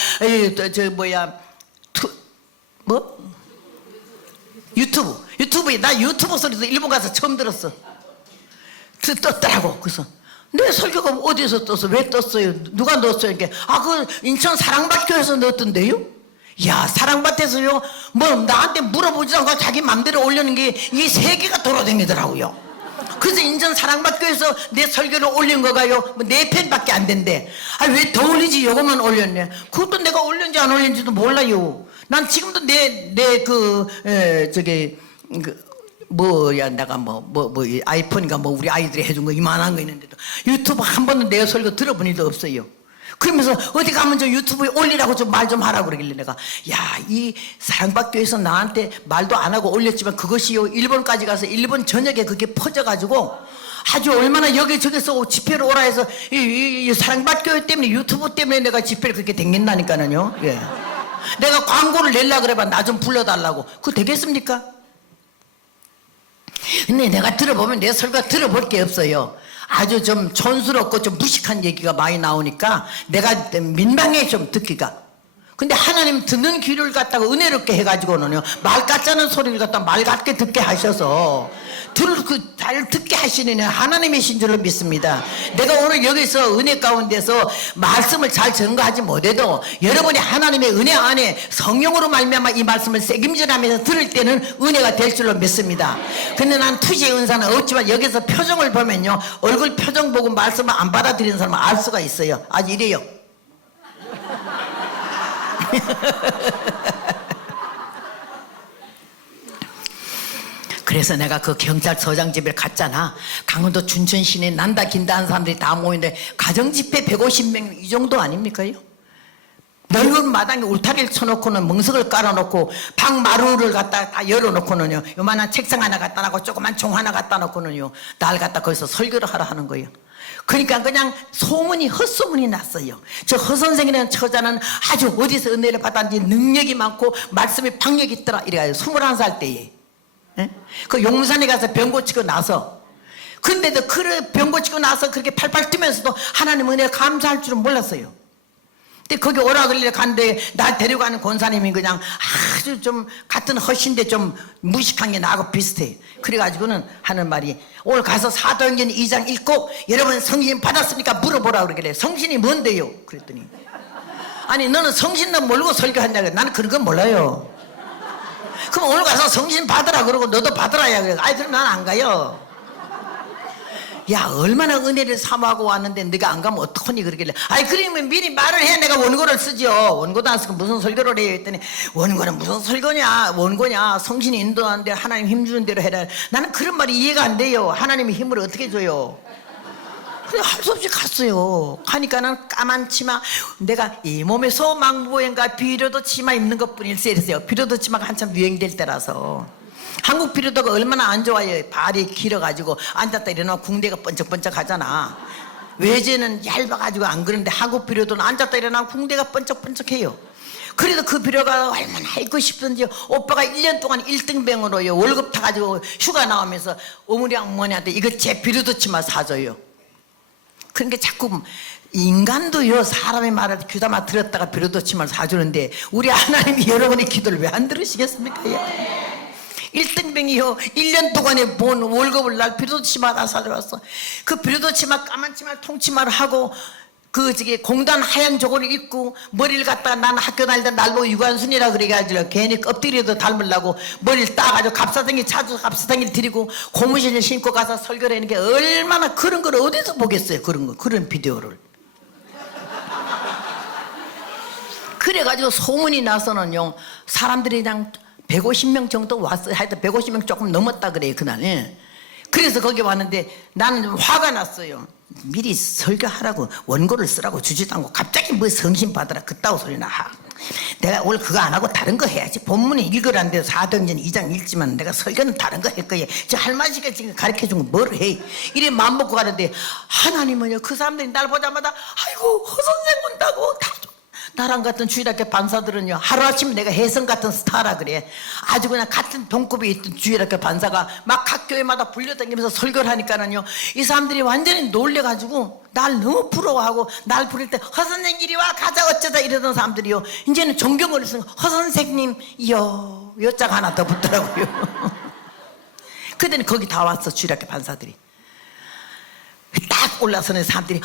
유튜브에 나 유튜브 소리도 일본 가서 처음 들었어. 떴더라고. 그래서 내 설교가 어디서 떴어? 왜 떴어요? 누가 넣었어요? 이렇게 그 인천 사랑밭교회에서 넣었던데요? 야 사랑밭에서요 뭐 나한테 물어보지도 않고 자기 맘대로 올리는 게 이 세계가 돌아다니더라고요. 그래서 인천 사랑밭교회에서 내 설교를 올린 거가요 뭐 4편밖에 안 된대. 왜 더 올리지? 요거만 올렸네. 그것도 내가 올렸는지 안 올렸는지도 몰라요. 난 지금도 내가 아이폰인가 우리 아이들이 해준 거 이만한 거 있는데도 유튜브 한 번도 내 설교 들어본 일도 없어요. 그러면서 어디 가면 좀 유튜브에 올리라고 좀 말 좀 하라고 그러길래 내가 이 사랑받교회에서 나한테 말도 안 하고 올렸지만 그것이요 일본까지 가서 일본 전역에 그게 퍼져가지고 아주 얼마나 여기저기서 집회를 오라 해서 이 사랑받교회 때문에 유튜브 때문에 내가 집회를 그렇게 댕긴다니까는요. 예. 내가 광고를 내려고 그래봐 나 좀 불러달라고. 그거 되겠습니까? 근데 내가 들어보면 내 설교가 들어볼 게 없어요. 아주 좀 촌스럽고 좀 무식한 얘기가 많이 나오니까 내가 민망해 좀 듣기가. 근데 하나님 듣는 귀를 갖다가 은혜롭게 해가지고는요 말 같자는 소리를 갖다 말 같게 듣게 하셔서 잘 듣게 하시는 하나님이신 줄로 믿습니다. 내가 오늘 여기서 은혜 가운데서 말씀을 잘 전가하지 못해도 여러분이 하나님의 은혜 안에 성령으로 말미암아 이 말씀을 새김질하면서 들을 때는 은혜가 될 줄로 믿습니다. 근데 난 투지의 은사는 없지만 여기서 표정을 보면요 얼굴 표정 보고 말씀을 안 받아들이는 사람은 알 수가 있어요. 아주 이래요. 그래서 내가 그 경찰서장 집에 갔잖아. 강원도 춘천 시내 난다 긴다 하는 사람들이 다 모이는데 가정집회 150명 이 정도 아닙니까요? 넓은 마당에 울타리를 쳐놓고는 멍석을 깔아놓고 방 마루를 갖다 다 열어놓고는요 요만한 책상 하나 갖다 놓고 조그만 종 하나 갖다 놓고는요 날 갖다 거기서 설교를 하라 하는 거예요. 그러니까 그냥 소문이 헛소문이 났어요. 저 허선생이라는 처자는 아주 어디서 은혜를 받았는지 능력이 많고 말씀이 박력이 있더라 이래가지고 21살 때에 그 용산에 가서 병 고치고 나서 근데도 그 병 고치고 나서 그렇게 팔팔 뛰면서도 하나님 은혜를 감사할 줄은 몰랐어요. 근데 거기 오라 그러려 갔는데 날 데려가는 권사님이 그냥 아주 좀 같은 허신데 좀 무식한 게 나하고 비슷해. 그래가지고는 하는 말이 오늘 가서 사도행전 2장 읽고 여러분 성신 받았습니까? 물어보라 그러길래 성신이 뭔데요? 그랬더니 아니 너는 성신도 모르고 설교하냐고. 나는 그런 건 몰라요. 그럼 오늘 가서 성신 받으라 그러고 너도 받으라야 그래. 아이 그럼 난 안 가요. 야 얼마나 은혜를 사모하고 왔는데 네가 안 가면 어떡하니 그러길래 아이 그러면 미리 말을 해. 내가 원고를 쓰죠. 원고도 안 쓰고 무슨 설교를 해요 했더니 원고는 무슨 설교냐 원고냐 성신이 인도하는데 하나님 힘주는 대로 해라. 나는 그런 말이 이해가 안 돼요. 하나님이 힘을 어떻게 줘요. 그래 할 수 없이 갔어요. 가니까는 까만 치마 내가 이 몸에서 망부인가 비료도 치마 입는 것뿐일세 이랬어요. 비료도 치마가 한참 유행될 때라서 한국 비료도가 얼마나 안 좋아요. 발이 길어가지고 앉았다 일어나면 궁대가 번쩍번쩍 하잖아. 외제는 얇아가지고 안 그런데 한국 비료도는 앉았다 일어나면 궁대가 번쩍번쩍해요. 그래도 그 비료가 얼마나 입고 싶은지 오빠가 1년 동안 1등병으로요 월급 타가지고 휴가 나오면서 어머니랑 어머니한테 이거 제 비료도 치마 사줘요. 그러니까 자꾸 인간도요 사람의 말을 귀담아 들었다가 비료도 치마를 사주는데 우리 하나님이 여러분의 기도를 왜 안 들으시겠습니까? 1등병이요 1년 동안에 본 월급을 날 비료도 치마 다 사줘왔어. 그 비료도 치마 까만 치마 통치마를 하고 그 공단 하얀 저고를 입고 머리를 갖다가 나는 학교 다닐 때 날 보고 유관순이라 그래가지고 괜히 껍데기라도 닮으려고 머리를 따가지고 갑사등이 차주 갑사등이를 드리고 고무신을 신고 가서 설교를 하는 게 얼마나 그런 걸 어디서 보겠어요. 그런 비디오를. 그래가지고 소문이 나서는요 사람들이 그냥 150명 정도 왔어요. 하여튼 150명 조금 넘었다 그래요 그날. 그래서 거기 왔는데 나는 좀 화가 났어요. 미리 설교하라고 원고를 쓰라고 주지도 않고 갑자기 뭐 성신 받으라 그따구 소리나. 내가 오늘 그거 안 하고 다른 거 해야지. 본문에 읽으라는데 사도행전 2장 읽지만 내가 설교는 다른 거 할 거야. 저 할머니가 지금 가르쳐준 거 뭘 해. 이래 마음 먹고 가는데 하나님은요 그 사람들이 날 보자마자 아이고 허선생 온다고 다 나랑 같은 주일학교 반사들은요 하루아침에 내가 혜성 같은 스타라 그래. 아주 그냥 같은 동급에 있던 주일학교 반사가 막 각 교회마다 불려다니면서 설교를 하니까는요 이 사람들이 완전히 놀래가지고 날 너무 부러워하고 날 부를 때 허선생 이리 와 가자 어쩌자 이러던 사람들이요 이제는 존경을 해서 허선생님 이요 여자가 하나 더 붙더라고요. 그때는 거기 다 왔어 주일학교 반사들이. 딱 올라서는 사람들이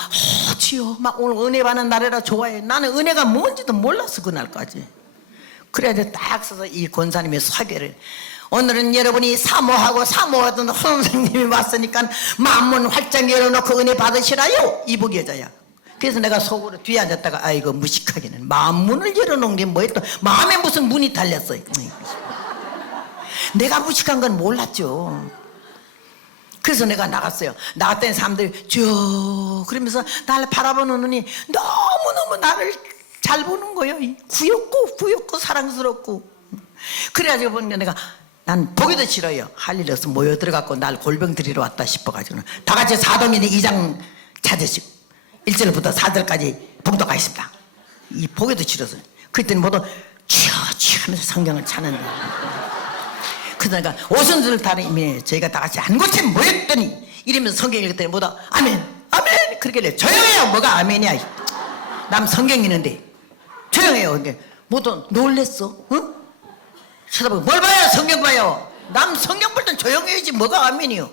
주여 막 오늘 은혜 받는 날이라 좋아해. 나는 은혜가 뭔지도 몰랐어 그날까지. 그래야 딱 서서 이 권사님의 사계를 오늘은 여러분이 사모하고 사모하던 선생님이 왔으니까 마음문 활짝 열어놓고 은혜 받으시라요. 이복 여자야. 그래서 내가 속으로 뒤에 앉았다가 아이고 무식하기는 마음 문을 열어놓은 게 뭐야 또 마음에 무슨 문이 달렸어. 내가 무식한 건 몰랐죠. 그래서 내가 나갔어요. 나갔더니 사람들이 저 그러면서 나를 바라보는 눈이 너무너무 나를 잘 보는 거예요. 구엽고 사랑스럽고. 그래가지고 보니까 내가 난 보기도 싫어요. 할 일 없어 모여 들어갖고 날 골병 들이러 왔다 싶어가지고는 다 같이 사도행전 2장 찾으시고 1절부터 4절까지 봉독하겠습니다. 이 보기도 싫어서 그랬더니 모두 치어치어 하면서 성경을 찾는데 그러니까 오순절 달에 저희가 다 같이 한 곳에 모였더니 이러면서 성경 읽었더니 모두 아멘 아멘 그러길래 조용해요. 뭐가 아멘이야. 남 성경 읽는데 조용해요. 모두 놀랬어. 응? 쳐다보고 뭘 봐요. 성경 봐요. 남 성경 볼 땐 조용해야지 뭐가 아멘이요.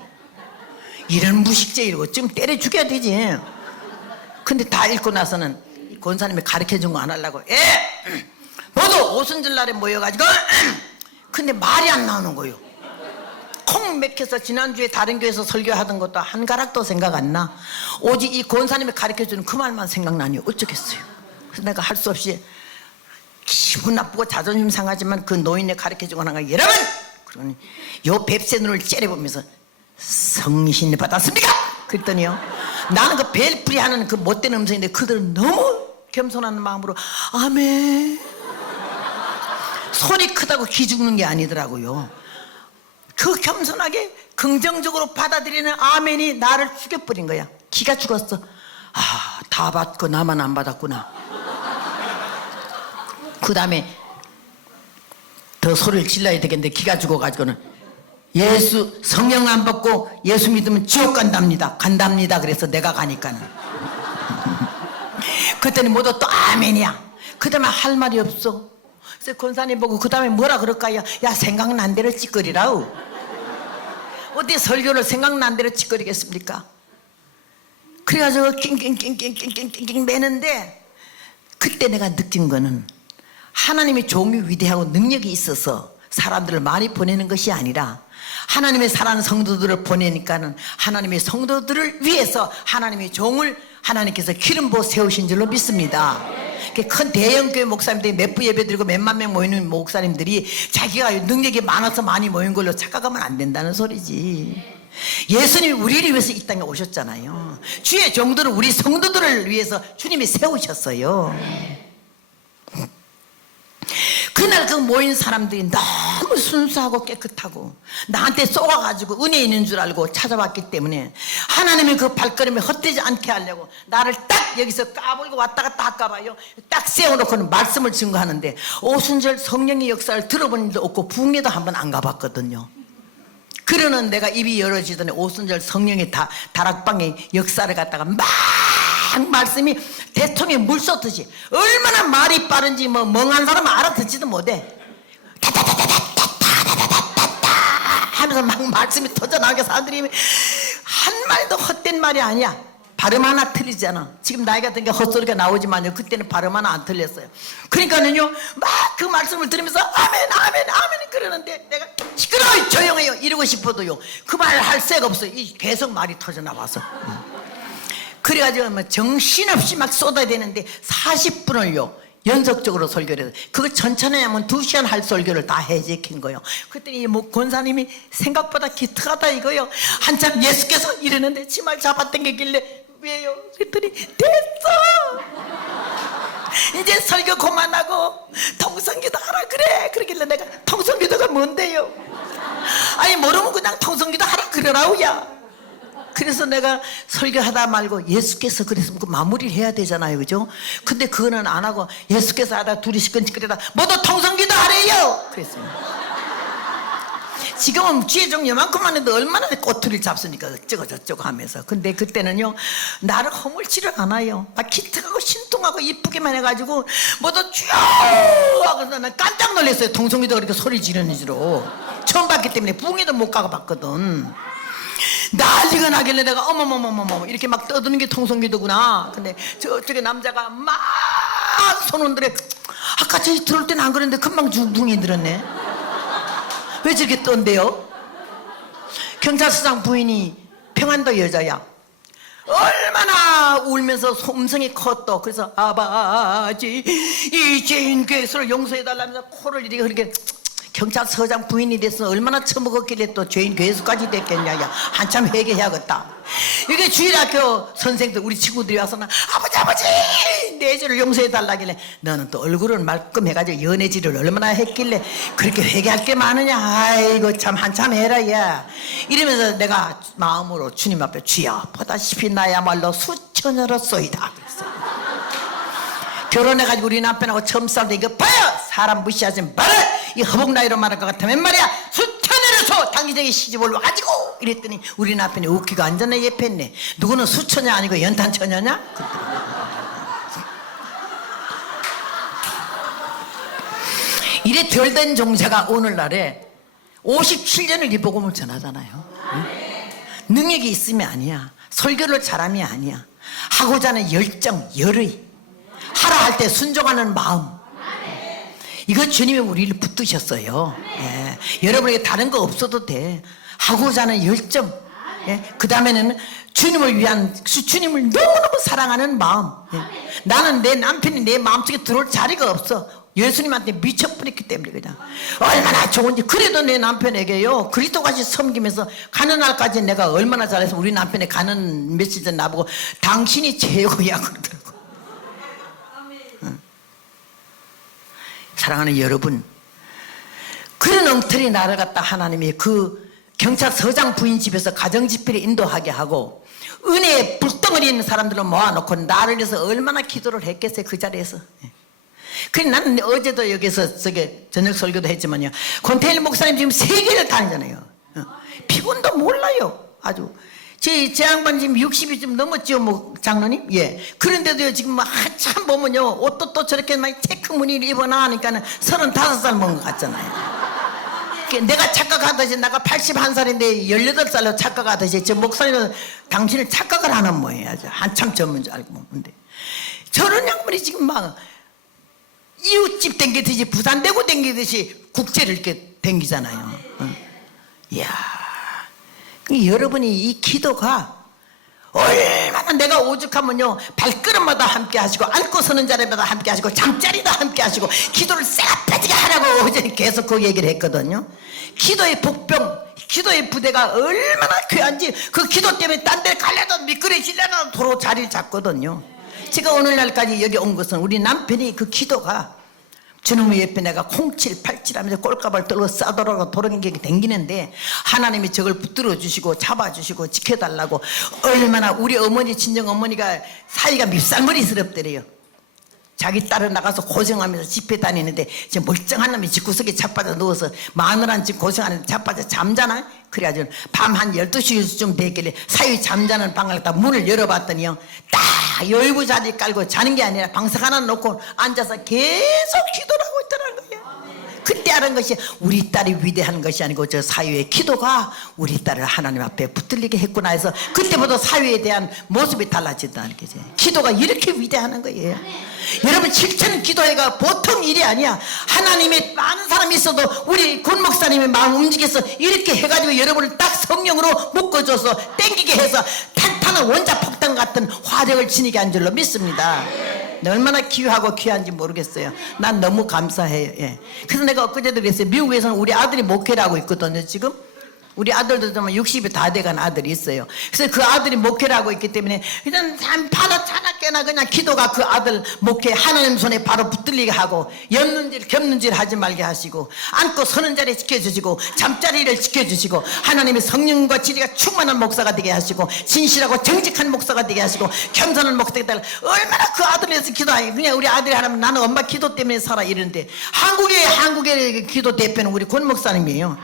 이런 무식쟁이고 좀 때려 죽여야 되지. 근데 다 읽고 나서는 권사님이 가르쳐준 거 안 하려고 모두 오순절 날에 모여가지고 근데 말이 안 나오는 거예요. 콩 맥혀서 지난주에 다른 교회에서 설교하던 것도 한 가락도 생각 안 나. 오직 이 권사님이 가르쳐주는 그 말만 생각나니 어쩌겠어요. 그래서 내가 할 수 없이 기분 나쁘고 자존심 상하지만 그 노인네 가르쳐주고 하는 거 여러분 그러니 요 뱁새 눈을 째려보면서 성신 받았습니까? 그랬더니요 나는 그 벨프리 하는 그 못된 음성인데 그들은 너무 겸손한 마음으로 아멘. 소리 크다고 기 죽는 게 아니더라고요. 그 겸손하게 긍정적으로 받아들이는 아멘이 나를 죽여버린 거야. 기가 죽었어. 아, 다 받고 나만 안 받았구나. 그 다음에 더 소리를 질러야 되겠는데 기가 죽어가지고는 예수 성령 안 받고 예수 믿으면 지옥 간답니다. 그래서 내가 가니까는 그랬더니 모두 또 아멘이야. 그 다음에 할 말이 없어. 그래서 권사님 보고 그 다음에 뭐라 그럴까요? 야 생각난 대로 찌꺼리라우. 어디 설교를 생각난 대로 찌꺼리겠습니까? 그래가지고 낑낑낑낑낑낑낑 매는데 그때 내가 느낀 거는 하나님의 종이 위대하고 능력이 있어서 사람들을 많이 보내는 것이 아니라 하나님의 사랑하는 성도들을 보내니까는 하나님의 성도들을 위해서 하나님의 종을 하나님께서 기름 부어 세우신 줄로 믿습니다. 큰 대형교회 목사님들이 몇 부 예배 드리고 몇만 명 모이는 목사님들이 자기가 능력이 많아서 많이 모인 걸로 착각하면 안 된다는 소리지. 예수님이 우리를 위해서 이 땅에 오셨잖아요. 주의 종들을 우리 성도들을 위해서 주님이 세우셨어요. 그날 그 모인 사람들이 너무 순수하고 깨끗하고 나한테 쏘아가지고 은혜 있는 줄 알고 찾아왔기 때문에 하나님의 그 발걸음이 헛되지 않게 하려고 나를 딱 여기서 까불고 왔다 갔다 할까봐요 딱 세워놓고는 말씀을 증거하는데 오순절 성령의 역사를 들어본 일도 없고 부흥회도 한번 안 가봤거든요. 그러는 내가 입이 열어지더니 오순절 성령의 다락방의 역사를 갖다가 막 말씀이 대통에 물 쏟듯이 얼마나 말이 빠른지 뭐 멍한 사람은 알아듣지도 못해. 하면서 막 말씀이 터져나오게 사람들이 한 말도 헛된 말이 아니야. 발음 하나 틀리잖아. 지금 나이가 든 게 헛소리가 나오지만요 그때는 발음 하나 안 틀렸어요. 그러니까는요 막 그 말씀을 들으면서 아멘 그러는데 내가 시끄러워 조용해요 이러고 싶어도요 그 말 할 새가 없어요. 계속 말이 터져나와서 그래가지고 뭐 정신없이 막 쏟아야 되는데 40분을요 연속적으로 설교를 해서 그거 천천히 하면 2시간 할 설교를 다 해제킨 거예요. 그랬더니 뭐 권사님이 생각보다 기특하다 이거요. 한참 예수께서 이러는데 치마를 잡아당기길래 왜요? 그랬더니 됐어 이제 설교 그만하고 통성기도 하라 그래. 그러길래 내가 통성기도가 뭔데요? 아니 모르면 그냥 통성기도 하라 그러라우야. 그래서 내가 설교하다 말고 예수께서 그랬으면 그 마무리를 해야 되잖아요. 그죠? 근데 그거는 안 하고 예수께서 하다 둘이 시끌시끌하다 모두 통성기도 하래요 그랬어요. 지금은 주의 종 요만큼만 해도 얼마나 꼬투리를 잡습니까? 어쩌고 저쩌고 하면서. 근데 그때는요 나를 허물지를 않아요. 막 기특하고 신통하고 이쁘게만 해가지고 모두 쭉 하고 나는 깜짝 놀랐어요. 통성기도 그렇게 소리 지르는 줄로 처음 봤기 때문에 부흥회도 못 가고 봤거든. 난리가 나길래 내가 어머머머머머 이렇게 막 떠드는 게 통성기도구나. 근데 저쪽에 남자가 막 손 흔들어. 아까 저기 들어올 때는 안 그랬는데 금방 붕이 들었네. 왜 저렇게 떤대요? 경찰서장 부인이 평안도 여자야. 얼마나 울면서 음성이 컸어. 그래서 아버지 이 죄인 괴수를 용서해달라면서 코를 이렇게 그렇게 경찰서장 부인이 됐어. 얼마나 처먹었길래 또 죄인 괴수까지 됐겠냐. 야, 한참 회개해야겠다. 이게 주일학교 선생들 우리 친구들이 와서 아버지 내 죄를 용서해달라길래 너는 또 얼굴을 말끔해가지고 연애질을 얼마나 했길래 그렇게 회개할 게 많으냐. 아이고 참 한참 해라 야. 이러면서 내가 마음으로 주님 앞에 주여 보다시피 나야말로 수처녀로소이다 그랬어. 결혼해가지고 우리 남편하고 처음 싸울 때 이거 봐요. 사람 무시하지 마라. 이 허벅 나이로 말할 것 같으면 말이야 수처녀로서 당기적인 시집을 와가지고 이랬더니 우리 남편이 웃기고 완전히 예패했네. 누구는 수처녀 아니고 연탄처녀냐? 이래 덜된 종자가 오늘날에 57년을 이 복음을 전하잖아요. 응? 능력이 있으면 아니야. 설교를 잘함이 아니야. 하고자 하는 열정, 열의, 하라 할 때 순종하는 마음, 이거 주님이 우리를 붙드셨어요. 예. 여러분에게 다른 거 없어도 돼. 하고자 하는 열정, 예. 그 다음에는 주님을 위한 주님을 너무너무 사랑하는 마음. 예. 나는 내 남편이 내 마음속에 들어올 자리가 없어. 예수님한테 미쳐버렸기 때문에 그냥 얼마나 좋은지. 그래도 내 남편에게요 그리스도같이 섬기면서 가는 날까지 내가 얼마나 잘해서 우리 남편이 가는 메시지 나보고 당신이 최고야 그러더라고. 응. 사랑하는 여러분, 그런 엉터리 나를 갖다 하나님이 그 경찰서장 부인 집에서 가정집회를 인도하게 하고 은혜에 불덩어리 있는 사람들을 모아놓고 나를 위해서 얼마나 기도를 했겠어요 그 자리에서. 그래 나는 어제도 여기서 저녁 설교도 했지만요, 권태일 목사님 지금 세계를 다니잖아요. 피곤도 몰라요. 아주 제 양반 지금 60이 좀 넘었죠 뭐 장로님. 예. 그런데도요 지금 뭐 한참 보면요 옷도 또 저렇게 막 체크 무늬를 입어 나가니까는 35살 먹은 것 같잖아요. 내가 착각하듯이 내가 81살인데 18살로 착각하듯이 저 목사님은 당신을 착각을 하는 모양이야. 한참 젊은 줄 알고 먹는데 저런 양반이 지금 막 이웃집 댕기듯이 부산대구 댕기듯이 국제를 이렇게 댕기잖아요. 이야, 여러분이 이 기도가 얼마나 내가 오죽하면요 발걸음마다 함께 하시고 앉고 서는 자리마다 함께 하시고 잠자리도 함께 하시고 기도를 쎄빠지게 하라고 어제 계속 그 얘기를 했거든요. 기도의 복병, 기도의 부대가 얼마나 귀한지 그 기도 때문에 딴 데 갈래도 미끄러지려도 도로 자리를 잡거든요. 제가 오늘날까지 여기 온 것은 우리 남편이 그 기도가 주님의 옆에 내가 콩칠팔칠 하면서 꼴값을 떨고 싸돌아가고 돌아다니게 댕기는데 하나님이 저걸 붙들어 주시고 잡아주시고 지켜달라고 얼마나 우리 어머니 친정 어머니가 사이가 밉살머리스럽더래요. 자기 딸은 나가서 고생하면서 집회 다니는데 지금 멀쩡한 놈이 집구석에 자빠져 누워서 마누라는 지금 고생하는데 자빠져 잠자나? 그래가지고 밤 한 12시쯤 됐길래 사위 잠자는 방을 갖다 문을 열어봤더니요 딱 열부자리 깔고 자는 게 아니라 방석 하나 놓고 앉아서 계속 기도를 하고 있더라는 거예요. 그때 알은 것이 우리 딸이 위대한 것이 아니고 저 사위의 기도가 우리 딸을 하나님 앞에 붙들리게 했구나 해서 그때부터 사위에 대한 모습이 달라진다는 거죠. 기도가 이렇게 위대한 거예요. 여러분 실천 기도회가 보통 일이 아니야. 하나님의 많은 사람이 있어도 우리 권 목사님의 마음 움직여서 이렇게 해가지고 여러분을 딱 성령으로 묶어줘서 땡기게 해서 탄탄한 원자폭탄 같은 화력을 지니게 한 줄로 믿습니다. 얼마나 귀하고 귀한지 모르겠어요. 난 너무 감사해요. 예. 그래서 내가 엊그제도 그랬어요. 미국에서는 우리 아들이 목회를 하고 있거든요 지금. 우리 아들도 좀 60이 다 돼간 아들이 있어요. 그래서 그 아들이 목회를 하고 있기 때문에 그냥 참 바로 차갑게나 그냥 기도가 그 아들 목회 하나님 손에 바로 붙들리게 하고 엮는질 겹는질 하지 말게 하시고 앉고 서는 자리 지켜주시고 잠자리를 지켜주시고 하나님의 성령과 지리가 충만한 목사가 되게 하시고 진실하고 정직한 목사가 되게 하시고 겸손한 목사가 되게 하시고 얼마나 그 아들을 위해서 기도하니 그냥 우리 아들이 하라면 나는 엄마 기도 때문에 살아 이러는데 한국의 기도 대표는 우리 권 목사님이에요.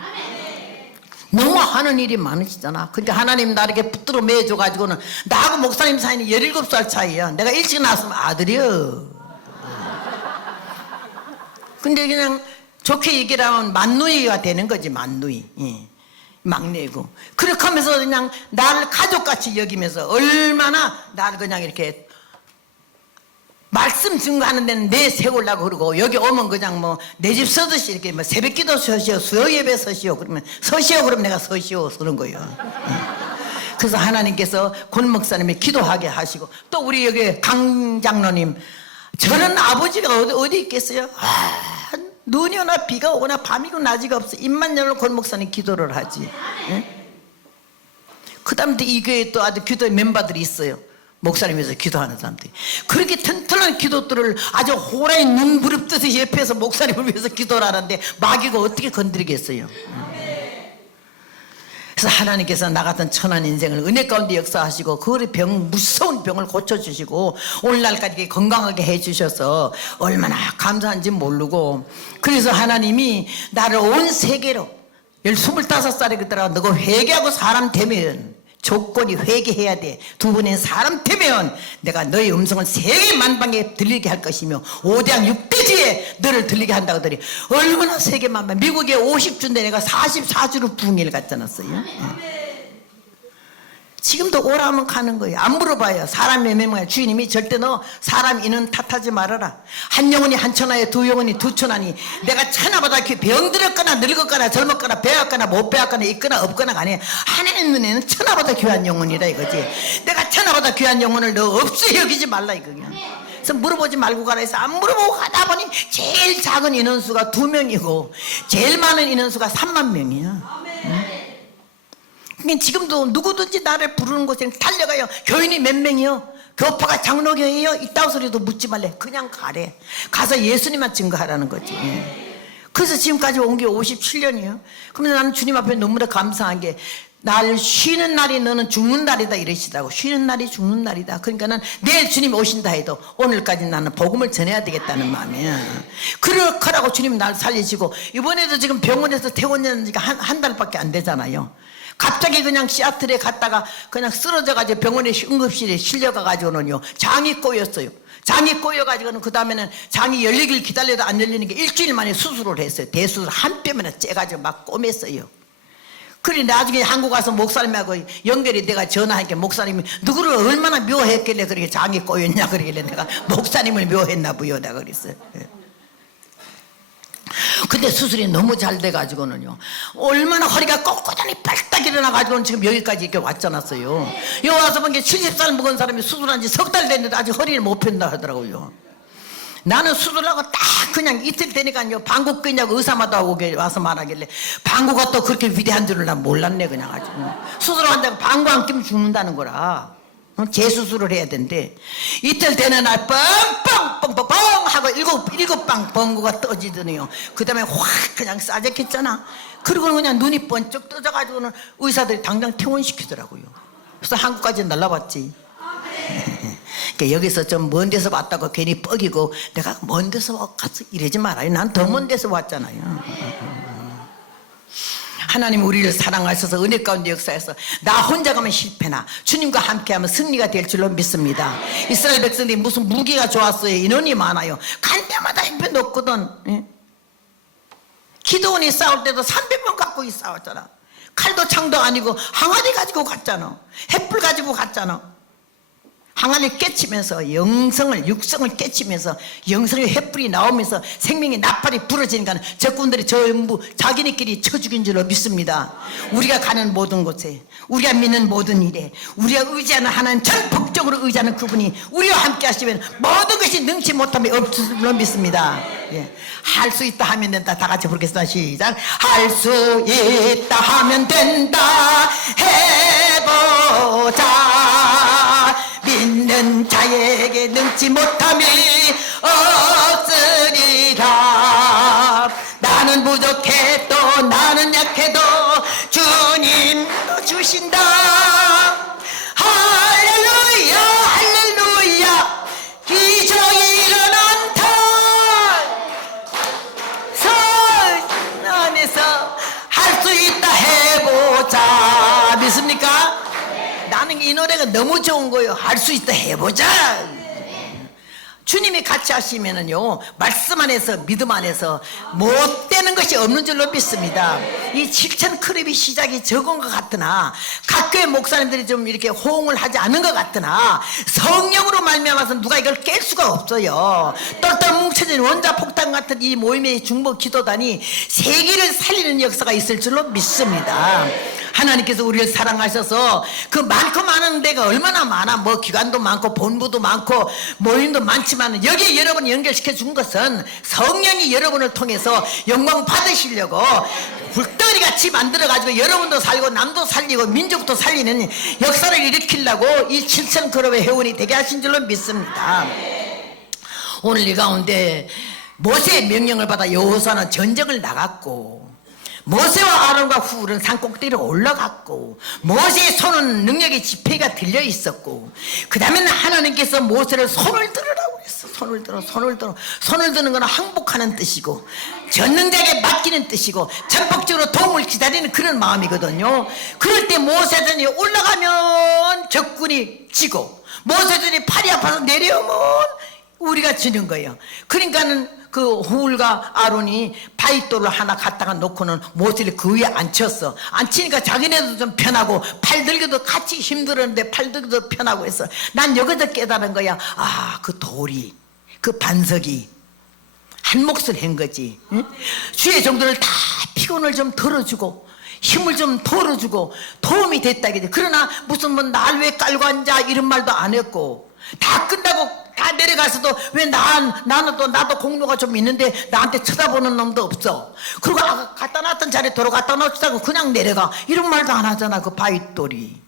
너무 하는 일이 많으시잖아. 그러니까 하나님 나에게 붙들어 매줘가지고는 나하고 목사님 사이는 17살 차이야. 내가 일찍 나왔으면 아들이여. 근데 그냥 좋게 얘기를 하면 만누이가 되는 거지. 만누이. 예. 막내고 그렇게 하면서 그냥 나를 가족같이 여기면서 얼마나 나를 그냥 이렇게 말씀 증거하는 데는 내 세우려고 그러고 여기 오면 그냥 뭐 내 집 서듯이 이렇게 뭐 새벽기도 서시오 수요 예배 서시오 그러면 서시오 그러면 내가 서시오 서는 거예요. 그래서 하나님께서 권 목사님이 기도하게 하시고 또 우리 여기 강 장로님 저는 아버지가 어디 있겠어요? 눈이 오나 비가 오나 밤이고 낮이가 없어. 입만 열면 권 목사님 기도를 하지. 예? 그 다음에 이 교회에 또 아주 기도의 멤버들이 있어요. 목사님에서 기도하는 사람들이 그렇게 튼튼한 기도들을 아주 호랑이 눈 부릅뜨듯이 옆에서 목사님을 위해서 기도를 하는데 마귀가 어떻게 건드리겠어요. 그래서 하나님께서 나 같은 천한 인생을 은혜 가운데 역사하시고 그 무서운 병을 고쳐주시고 오늘날까지 건강하게 해주셔서 얼마나 감사한지 모르고 그래서 하나님이 나를 온 세계로 25살에 그더라 너가 회개하고 사람 되면 조건이 회개해야 돼. 두 분의 사람 되면 내가 너의 음성을 세계 만방에 들리게 할 것이며 5대양 6대지에 너를 들리게 한다고 하더니 얼마나 세계 만방 미국에 50주인데 내가 44주로 부흥회를 갔잖았어요. 지금도 오라면 가는 거예요. 안 물어봐요. 사람의 명령에 주인님이 절대 너 사람 인은 탓하지 말아라. 한 영혼이 한 천하에 두 영혼이 두 천하니 내가 천하보다 병들었거나 늙었거나 젊었거나 배웠거나 못 배웠거나 있거나 없거나 간에 하나님 눈에는 천하보다 귀한 영혼이라 이거지. 내가 천하보다 귀한 영혼을 너 없이 여기지 말라 이거야. 그래서 물어보지 말고 가라 해서 안 물어보고 가다 보니 제일 작은 인원수가 2명이고 제일 많은 인원수가 3만 명이야. 지금도 누구든지 나를 부르는 곳에 달려가요. 교인이 몇 명이요? 교파가 장로교회요? 이따위 소리도 묻지 말래. 그냥 가래. 가서 예수님만 증거하라는 거지. 그래서 지금까지 온 게 57년이에요. 그러면서 나는 주님 앞에 너무나 감사한 게 날 쉬는 날이 너는 죽는 날이다 이러시더라고. 쉬는 날이 죽는 날이다. 그러니까는 내일 주님이 오신다 해도 오늘까지 나는 복음을 전해야 되겠다는 마음이야. 그렇게라고 주님 날 살리시고 이번에도 지금 병원에서 퇴원했는 지가 한 달밖에 안 되잖아요. 갑자기 그냥 시애틀에 갔다가 그냥 쓰러져가지고 병원에 응급실에 실려가가지고는요 장이 꼬였어요. 장이 꼬여가지고는 그 다음에는 장이 열리길 기다려도 안 열리는 게 일주일 만에 수술을 했어요. 대수술 한 뼘이나 째가지고 막 꼬맸어요. 그래 나중에 한국 가서 목사님하고 연결이 내가 전화하니까 목사님이 누구를 얼마나 묘했길래 그렇게 장이 꼬였냐 그러길래 내가 목사님을 묘했나 보여 내가 그랬어요. 근데 수술이 너무 잘 돼가지고는요 얼마나 허리가 꼿꼿하니 발딱 일어나가지고는 지금 여기까지 이렇게 왔잖았어요. 여기 와서 보니까 70살 먹은 사람이 수술한 지 석 달 됐는데 아직 허리를 못 편다 하더라고요. 나는 수술하고 딱 그냥 이틀 되니까요 방구 뀌냐고 의사마다 오게 와서 말하길래 방구가 또 그렇게 위대한 줄은 난 몰랐네 그냥 아주. 수술한다고 방구 안 끼면 죽는다는 거라. 재수술을 해야 된대. 이틀 되는 날 뻥뻥뻥뻥뻥 하고 일곱 방 뻥구가 떠지더니요 그 다음에 확 그냥 싸졌겠잖아. 그리고 그냥 눈이 번쩍 떠져가지고는 의사들이 당장 퇴원시키더라고요. 그래서 한국까지 날라왔지. 그러니까 여기서 좀 먼 데서 왔다고 괜히 뻐기고 내가 먼 데서 가서 이러지 말아요. 난 더 먼 데서 왔잖아요. 하나님 우리를 사랑하셔서 은혜 가운데 역사해서 나 혼자 가면 실패나 주님과 함께하면 승리가 될 줄로 믿습니다. 이스라엘 백성들이 무슨 무기가 좋았어요. 인원이 많아요. 간 데마다 형편도 없거든. 기도원이 싸울 때도 300명 갖고 싸웠잖아. 칼도 창도 아니고 항아리 가지고 갔잖아. 횃불 가지고 갔잖아. 항아리를 깨치면서 육성을 깨치면서 영성의 횃불이 나오면서 생명의 나팔이 부러지니까 적군들이 전부 자기네끼리 쳐 죽인 줄로 믿습니다. 우리가 가는 모든 곳에 우리가 믿는 모든 일에 우리가 의지하는 하나님 전폭적으로 의지하는 그분이 우리와 함께 하시면 모든 것이 능치 못함이 없을 줄로 믿습니다. 예. 할 수 있다 하면 된다. 다 같이 부르겠습니다. 시작. 할 수 있다 하면 된다. 해보자. 믿는 자에게 능치 못함이 없으리라. 나는 부족해도 나는 약해도 주님도 주신다. 할렐루야 할렐루야 기적이 일어난다. 선 안에서 할 수 있다 해보자. 믿습니까? 나는 이 노래가 너무 좋은 거예요. 할 수 있다 해보자. 주님이 같이 하시면은요 말씀 안에서 믿음 안에서 못 되는 것이 없는 줄로 믿습니다. 이 7천 클럽이 시작이 적은 것 같으나 각 교회 목사님들이 좀 이렇게 호응을 하지 않은 것 같으나 성령으로 말미암아서 누가 이걸 깰 수가 없어요. 똘똘 뭉쳐진 원자폭탄 같은 이 모임의 중보 기도단이 세계를 살리는 역사가 있을 줄로 믿습니다. 하나님께서 우리를 사랑하셔서 그 많고 많은 데가 얼마나 많아. 뭐 기관도 많고 본부도 많고 모임도 많지만 여기에 여러분을 연결시켜 준 것은 성령이 여러분을 통해서 영광 받으시려고 불덩이같이 만들어가지고 여러분도 살고 남도 살리고 민족도 살리는 역사를 일으키려고 이 7천 그룹의 회원이 되게 하신 줄로 믿습니다. 오늘 이 가운데 모세의 명령을 받아 여호수아는 전쟁을 나갔고 모세와 아론과 훌은 산 꼭대기로 올라갔고 모세의 손은 능력의 지팡이가 들려 있었고 그 다음에는 하나님께서 모세를 손을 들으라고 그랬어. 손을 드는 건 항복하는 뜻이고 전능자에게 맡기는 뜻이고 전폭적으로 도움을 기다리는 그런 마음이거든요. 그럴 때 모세들이 올라가면 적군이 지고 모세들이 팔이 아파서 내려오면 우리가 지는 거예요. 그러니까는 그 훌과 아론이 바위돌을 하나 갖다가 놓고는 모세를 그 위에 앉혔어. 앉히니까 자기네도 좀 편하고 팔 들기도 같이 힘들었는데 팔 들기도 편하고 해서 난 여기서 깨달은 거야. 아, 그 돌이 그 반석이 한 몫을 한 거지. 응? 주의 정도를 다 피곤을 좀 덜어주고 힘을 좀 덜어주고 도움이 됐다. 그러나 무슨 뭐 날 왜 깔고 앉아 이런 말도 안 했고 다 끝나고 다 내려가서도 왜 나도 공로가 좀 있는데 나한테 쳐다보는 놈도 없어. 그리고 갖다 놨던 자리에 도로 갖다 놓치다고 그냥 내려가 이런 말도 안 하잖아. 그 바위돌이.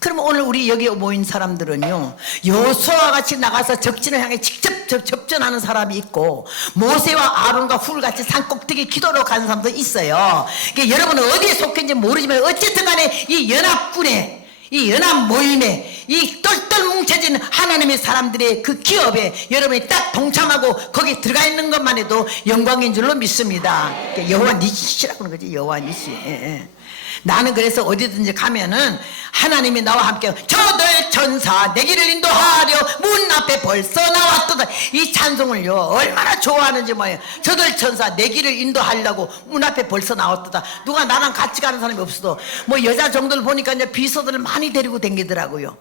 그러면 오늘 우리 여기 모인 사람들은요 여호수아와 같이 나가서 적진을 향해 직접 접전하는 사람이 있고 모세와 아론과 훌 같이 산 꼭대기 기도로 가는 사람도 있어요. 그러니까 여러분은 어디에 속했는지 모르지만 어쨌든 간에 이 연합군에 이 연합 모임에 이 똘똘 뭉쳐진 하나님의 사람들의 그 기업에 여러분이 딱 동참하고 거기 들어가 있는 것만 해도 영광인 줄로 믿습니다. 그러니까 여호와 니시라고 하는 거지. 여호와 니시. 예. 나는 그래서 어디든지 가면은 하나님이 나와 함께 저들 천사 내 길을 인도하려 문 앞에 벌써 나왔도다. 이 찬송을요 얼마나 좋아하는지 뭐예요. 저들 천사 내 길을 인도하려고 문 앞에 벌써 나왔도다. 누가 나랑 같이 가는 사람이 없어도 뭐 여자 정도를 보니까 이제 비서들을 많이 데리고 다니더라고요.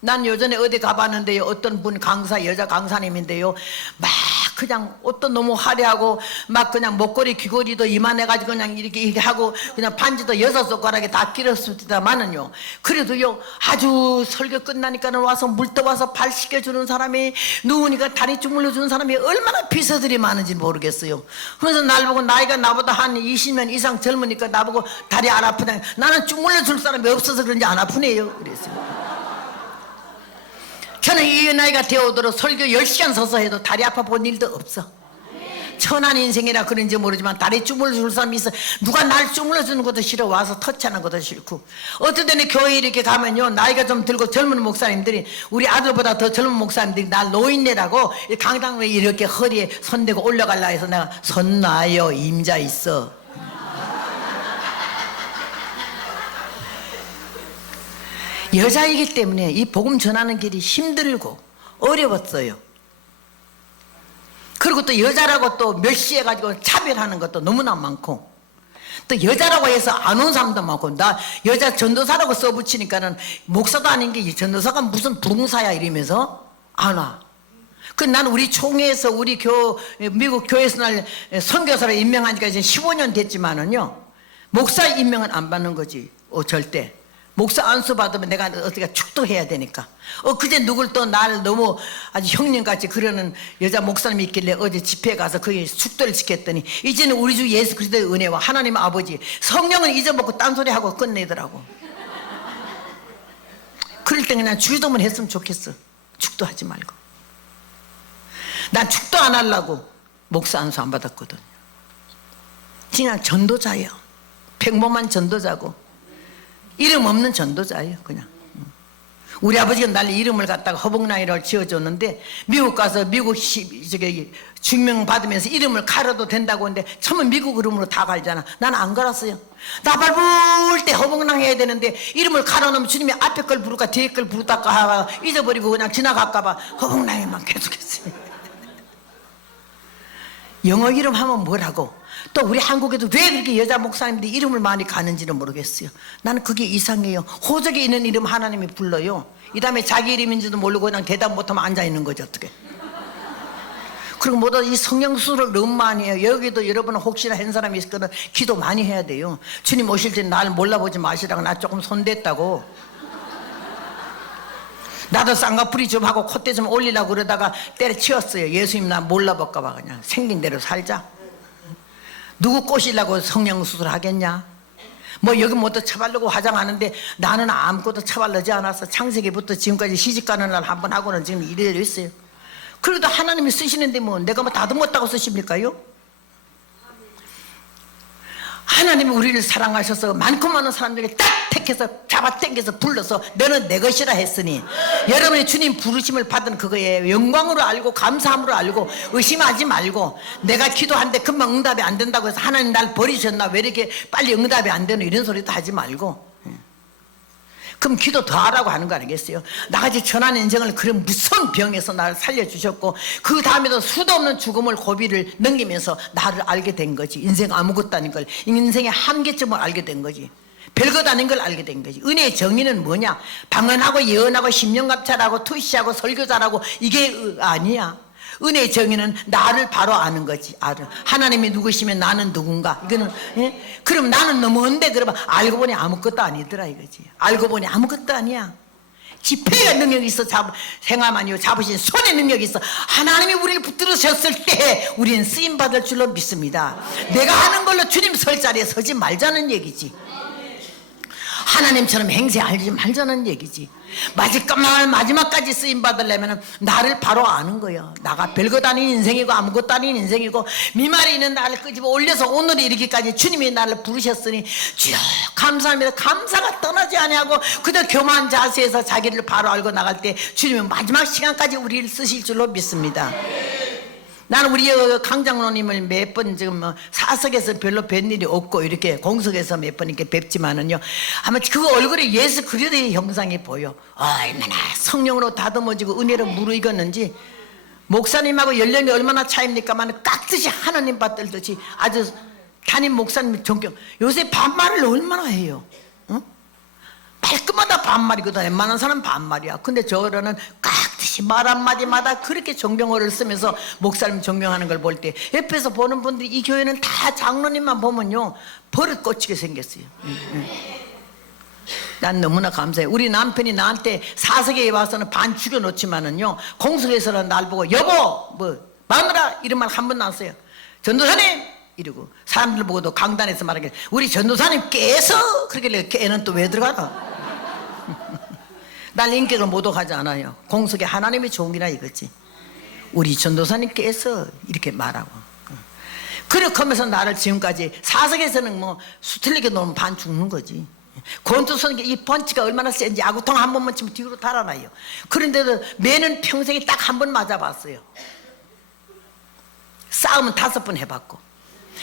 난 예전에 어디 가봤는데요 어떤 분 강사 여자 강사님인데요 막 그냥 옷도 너무 화려하고 막 그냥 목걸이 귀걸이도 이만해가지고 그냥 이렇게 하고 그냥 반지도 6손가락에 다 끼렀습니다만은요 그래도요 아주 설교 끝나니까는 와서 물 떠와서 발 씻겨주는 사람이 누우니까 다리 주물러주는 사람이 얼마나 비서들이 많은지 모르겠어요. 그래서 날 보고 나이가 나보다 한 20년 이상 젊으니까 나보고 다리 안 아프다. 나는 주물러줄 사람이 없어서 그런지 안 아프네요. 그랬어요. 저는 이 나이가 되어오도록 설교 10시간 서서 해도 다리 아파 본 일도 없어. 천한 인생이라 그런지 모르지만 다리 주물러줄 사람이 있어. 누가 날 주물러주는 것도 싫어. 와서 터치하는 것도 싫고. 어떤 때는 교회 이렇게 가면요 나이가 좀 들고 젊은 목사님들이 우리 아들보다 더 젊은 목사님들이 날 노인네라고 강당에 이렇게 허리에 손대고 올라가려고 해서 내가 손 놔요 임자 있어. 여자이기 때문에 이 복음 전하는 길이 힘들고 어려웠어요. 그리고 또 여자라고 또 멸시해가지고 차별하는 것도 너무나 많고 또 여자라고 해서 안 온 사람도 많고 나 여자 전도사라고 써붙이니까는 목사도 아닌 게 전도사가 무슨 부흥사야 이러면서 안 와. 그 나는 우리 총회에서 우리 미국 교회에서 날 선교사로 임명한 지가 이제 15년 됐지만은요 목사 임명은 안 받는 거지. 절대. 목사 안수 받으면 내가 어떻게 축도해야 되니까. 그제 누굴 또 나를 너무 아주 형님같이 그러는 여자 목사님이 있길래 어제 집회에 가서 그의 축도를 지켰더니 이제는 우리 주 예수 그리스도의 은혜와 하나님 아버지 성령을 잊어먹고 딴소리하고 끝내더라고. 그럴 때 그냥 주기도문 했으면 좋겠어. 축도하지 말고. 난 축도 안 하려고 목사 안수 안 받았거든. 그냥 전도자예요. 평범한 전도자고 이름 없는 전도자예요. 그냥 우리 아버지가 날 이름을 갖다가 허벅나이를 지어줬는데 미국 가서 미국 증명 받으면서 이름을 갈아도 된다고 하는데 처음에 미국 이름으로 다 갈잖아. 나는 안 갈았어요. 나 밟을 때 허벅낭 해야 되는데 이름을 갈아놓으면 주님이 앞에 걸 부를까 뒤에 걸 부를까 잊어버리고 그냥 지나갈까봐 허벅낭에만 계속했어요. 영어 이름 하면 뭐라고. 또 우리 한국에도 왜 그렇게 여자 목사님들이 이름을 많이 가는지는 모르겠어요. 나는 그게 이상해요. 호적에 있는 이름 하나님이 불러요. 이 다음에 자기 이름인지도 모르고 그냥 대답 못하면 앉아있는 거죠. 어떻게 그리고 뭐다 이 성령수를 너무 많이 해요. 여기도 여러분 혹시나 한 사람이 있거든 기도 많이 해야 돼요. 주님 오실 때 날 몰라보지 마시라고. 나 조금 손댔다고. 나도 쌍꺼풀이 좀 하고 콧대 좀 올리려고 그러다가 때려치웠어요. 예수님 나 몰라볼까 봐. 그냥 생긴 대로 살자. 누구 꼬시려고 성령수술 하겠냐. 뭐 여기 뭐또 처바르고 화장하는데 나는 아무것도 처바르지 않았어. 창세기부터 지금까지 시집가는 날 한 번 하고는 지금 이래로 있어요. 그래도 하나님이 쓰시는데 뭐 내가 뭐 다듬었다고 쓰십니까요? 하나님이 우리를 사랑하셔서 많고 많은 사람들에게 딱 택해서 잡아당겨서 불러서 너는 내 것이라 했으니 여러분이 주님 부르심을 받은 그거에 영광으로 알고 감사함으로 알고 의심하지 말고 내가 기도하는데 금방 응답이 안 된다고 해서 하나님 날 버리셨나 왜 이렇게 빨리 응답이 안 되는 이런 소리도 하지 말고 그럼 기도 더 하라고 하는 거 아니겠어요? 나같이 천한 인생을 그런 무서운 병에서 나를 살려주셨고 그 다음에도 수도 없는 죽음을 고비를 넘기면서 나를 알게 된 거지. 인생 아무것도 아닌 걸, 인생의 한계점을 알게 된 거지. 별것 아닌 걸 알게 된 거지. 은혜의 정의는 뭐냐? 방언하고 예언하고 심령갑찰하고 투시하고 설교자라고 이게 아니야. 은혜의 정의는 나를 바로 아는 거지. 하나님이 누구시면 나는 누군가. 이거는 그럼 나는 너무한데 그러면 알고 보니 아무것도 아니더라 이거지. 알고 보니 아무것도 아니야. 지폐가 능력이 있어. 생아만이요 잡으신 손의 능력이 있어. 하나님이 우리를 붙들으셨을 때 우리는 쓰임받을 줄로 믿습니다. 내가 하는 걸로 주님 설 자리에 서지 말자는 얘기지. 하나님처럼 행세하지 말자는 얘기지. 마지막까지 쓰임 받으려면 나를 바로 아는 거야. 나가 별것 아닌 인생이고 아무것도 아닌 인생이고 미말에 있는 나를 끄집어 올려서 오늘 이르기까지 주님이 나를 부르셨으니 주여 감사합니다. 감사가 떠나지 아니하고 그저 교만한 자세에서 자기를 바로 알고 나갈 때 주님이 마지막 시간까지 우리를 쓰실 줄로 믿습니다. 나는 우리 강장로님을 몇 번 지금 사석에서 별로 뵌 일이 없고 이렇게 공석에서 몇 번 이렇게 뵙지만은요. 아마 그 얼굴에 예수 그리스도의 형상이 보여. 얼마나 성령으로 다듬어지고 은혜로 무르익었는지. 목사님하고 연령이 얼마나 차입니까만 깍듯이 하나님 받들듯이 아주 담임 목사님 존경. 요새 반말을 얼마나 해요. 말끝마다 반말이거든. 웬만한 사람 반말이야. 근데 저거는 깍듯이 말 한마디마다 그렇게 존경어를 쓰면서 목사님 존경하는 걸 볼 때 옆에서 보는 분들이 이 교회는 다 장로님만 보면요 버릇 꽂히게 생겼어요. 난 너무나 감사해. 우리 남편이 나한테 사석에 와서는 반 죽여놓지만은요 공석에서는 날 보고 여보 뭐 마누라 이런 말 한 번도 안 써요. 전도사님 이러고 사람들 보고도 강단에서 말하길 우리 전도사님 깨서 그러길래 깨는 또 왜 들어가나. 날 인격을 모독하지 않아요. 공석에 하나님이 좋은 기라 이거지. 우리 전도사님께서 이렇게 말하고 그렇게 하면서 나를 지금까지 사석에서는 뭐 수틀리게 놓으면 반 죽는 거지. 권투선 이 펀치가 얼마나 센지 야구통 한 번만 치면 뒤로 달아나요. 그런데도 매는 평생에 딱 한 번 맞아봤어요. 싸움은 5번 해봤고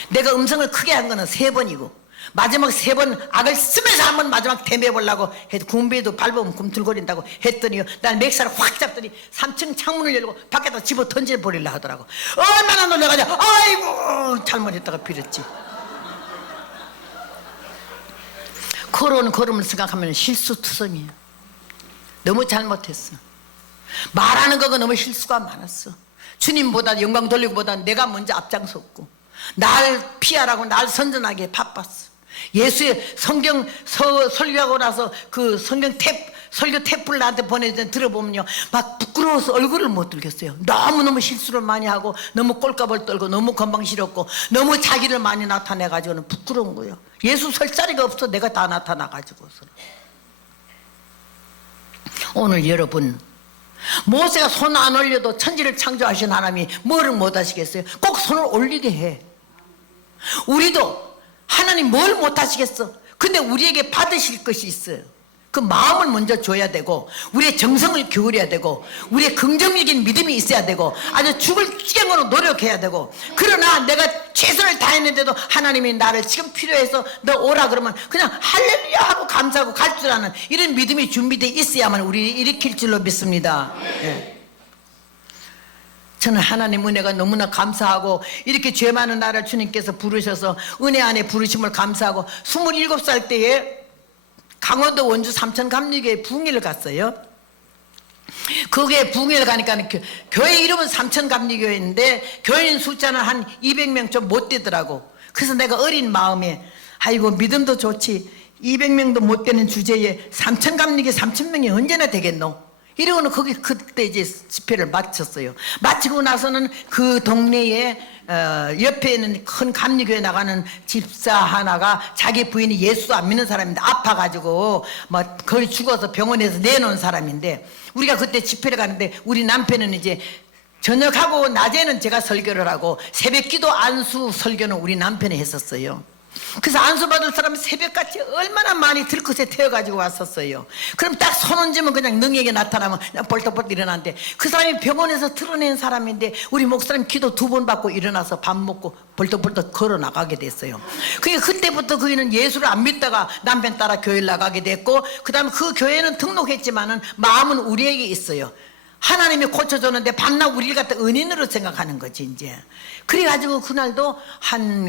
내가 음성을 크게 한 거는 3번이고 마지막 3번 악을 쓰면서 한 번 마지막 대매보려고 해도 군비에도 밟으면 꿈틀거린다고 했더니요 난 맥살을 확 잡더니 3층 창문을 열고 밖에다 집어 던져버리려 하더라고. 얼마나 놀라가지고 아이고 잘못했다가 빌었지. 걸어오는 걸음을 생각하면 실수투성이에요. 너무 잘못했어. 말하는 거가 너무 실수가 많았어. 주님보다 영광 돌리고보다 내가 먼저 앞장섰고 날 피하라고 날 선전하기에 바빴어. 예수의 성경 설교하고 나서 그 성경 설교 탭을 나한테 보내줄 들어보면요 막 부끄러워서 얼굴을 못 들겠어요. 너무너무 실수를 많이 하고 너무 꼴값을 떨고 너무 건방스럽고 너무 자기를 많이 나타내가지고는 부끄러운 거예요. 예수 설 자리가 없어. 내가 다 나타나가지고서. 오늘 여러분 모세가 손 안 올려도 천지를 창조하신 하나님이 뭐를 못하시겠어요? 꼭 손을 올리게 해. 우리도 하나님 뭘 못하시겠어? 근데 우리에게 받으실 것이 있어요. 그 마음을 먼저 줘야 되고 우리의 정성을 기울여야 되고 우리의 긍정적인 믿음이 있어야 되고 아주 죽을 지경으로 노력해야 되고 그러나 내가 최선을 다했는데도 하나님이 나를 지금 필요해서 너 오라 그러면 그냥 할렐루야 하고 감사하고 갈 줄 아는 이런 믿음이 준비되어 있어야만 우리를 일으킬 줄로 믿습니다. 네. 저는 하나님 은혜가 너무나 감사하고 이렇게 죄 많은 나를 주님께서 부르셔서 은혜 안에 부르심을 감사하고 27살 때에 강원도 원주 삼천감리교에 부흥회를 갔어요. 그게 붕해를 가니까 교회 이름은 삼천감리교회인데 교인 숫자는 한 200명 좀 못 되더라고. 그래서 내가 어린 마음에 아이고 믿음도 좋지 200명도 못 되는 주제에 삼천감리교 3000명이 언제나 되겠노? 이러고는 거기 그때 이제 집회를 마쳤어요. 마치고 나서는 그 동네에 옆에 있는 큰 감리교회 나가는 집사 하나가 자기 부인이 예수 안 믿는 사람인데 아파가지고 뭐 거의 죽어서 병원에서 내놓은 사람인데 우리가 그때 집회를 가는데 우리 남편은 이제 저녁하고 낮에는 제가 설교를 하고 새벽기도 안수 설교는 우리 남편이 했었어요. 그래서 안수 받을 사람은 새벽같이 얼마나 많이 들것에 태워가지고 왔었어요. 그럼 딱 손 얹으면 그냥 능력이 나타나면 그냥 벌떡벌떡 일어나는데 그 사람이 병원에서 틀어낸 사람인데 우리 목사님 기도 2번 받고 일어나서 밥 먹고 벌떡벌떡 걸어 나가게 됐어요. 그러니까 그때부터 그이는 예수를 안 믿다가 남편 따라 교회를 나가게 됐고 그 다음에 그 교회는 등록했지만은 마음은 우리에게 있어요. 하나님이 고쳐줬는데 밤낮 우리를 갖다 은인으로 생각하는 거지 이제. 그래가지고 그날도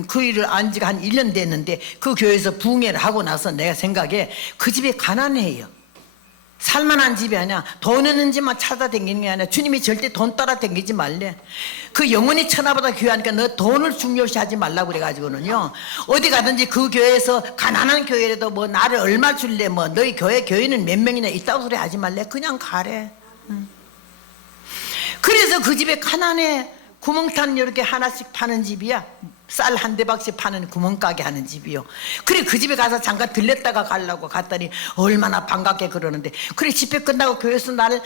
그 일을 안 지가 한 1년 됐는데 그 교회에서 부흥회를 하고 나서 내가 생각에 그 집이 가난해요. 살만한 집이 아니야. 돈 있는 집만 찾아다니는 게 아니라 주님이 절대 돈 따라 다니지 말래. 그 영혼이 천하보다 귀하니까 너 돈을 중요시하지 말라고 그래가지고는요 어디 가든지 그 교회에서 가난한 교회라도 뭐 나를 얼마 줄래 뭐 너희 교회는 몇 명이나 있다고 소리 하지 말래. 그냥 가래. 그래서 그 집에 가난해. 구멍탄 이렇게 하나씩 파는 집이야. 쌀 한 대박씩 파는 구멍가게 하는 집이요. 그래 그 집에 가서 잠깐 들렸다가 가려고 갔더니 얼마나 반갑게 그러는데 그래 집회 끝나고 교회에서 나를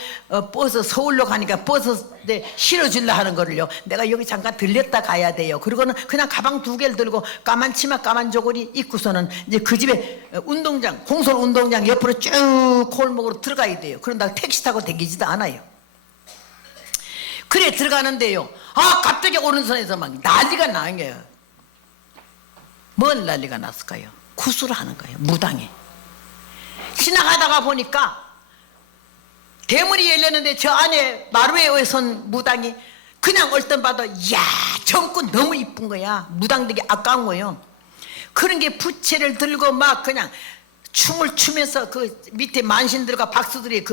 버스 서울로 가니까 버스에 실어주려 하는 거를요 내가 여기 잠깐 들렸다 가야 돼요. 그리고는 그냥 가방 2개를 들고 까만 치마 까만 저고리 입고서는 이제 그 집에 운동장 공설 운동장 옆으로 쭉 골목으로 들어가야 돼요. 그런다고 택시 타고 다니지도 않아요. 그래 들어가는데요 갑자기 오른손에서 막 난리가 나는 거예요. 뭔 난리가 났을까요? 구슬을 하는 거예요. 무당이. 지나가다가 보니까 대문이 열렸는데 저 안에 마루에 선 무당이 그냥 얼떨 봐도 이야 젊고 너무 이쁜 거야. 무당되게 아까운 거예요. 그런 게 부채를 들고 막 그냥 춤을 추면서 그 밑에 만신들과 박수들이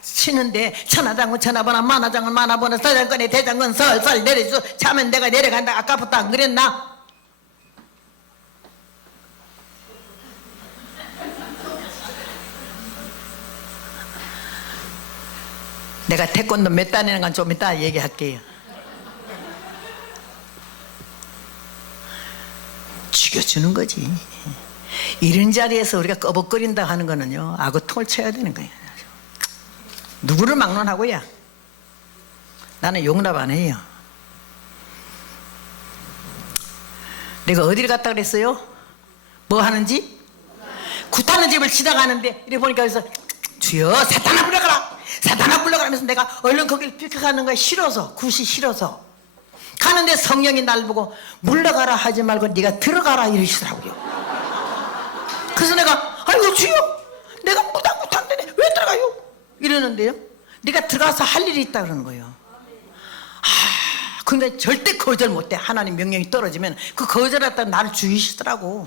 치는데 천하장군 천하번호 만하장군 만하번호 서장군의 대장군 설설 내려줘 자면 내가 내려간다. 아까부터 안 그랬나? 내가 태권도 몇 단이라는 건 좀 이따 얘기할게요. 죽여주는 거지. 이런 자리에서 우리가 꺼벅거린다 하는 거는요 악어 통을 쳐야 되는 거예요. 누구를 막론하고야. 나는 용납 안 해요. 내가 어디를 갔다 그랬어요? 뭐 하는 집? 굿하는 집을 지나가는데 이렇게 보니까 그래서 주여 사탄아 불러가라 사탄아 불러가라 하면서 내가 얼른 거기를 삐끗하는 거야. 싫어서 굿이 싫어서 가는데 성령이 날 보고 물러가라 하지 말고 네가 들어가라 이러시더라고요. 그래서 내가 아이고 주여 내가 무당 못한데 왜 들어가요? 이러는데요 네가 들어가서 할 일이 있다 그러는 거예요. 근데 절대 거절 못해. 하나님 명령이 떨어지면 그 거절했다가 나를 죽이시더라고.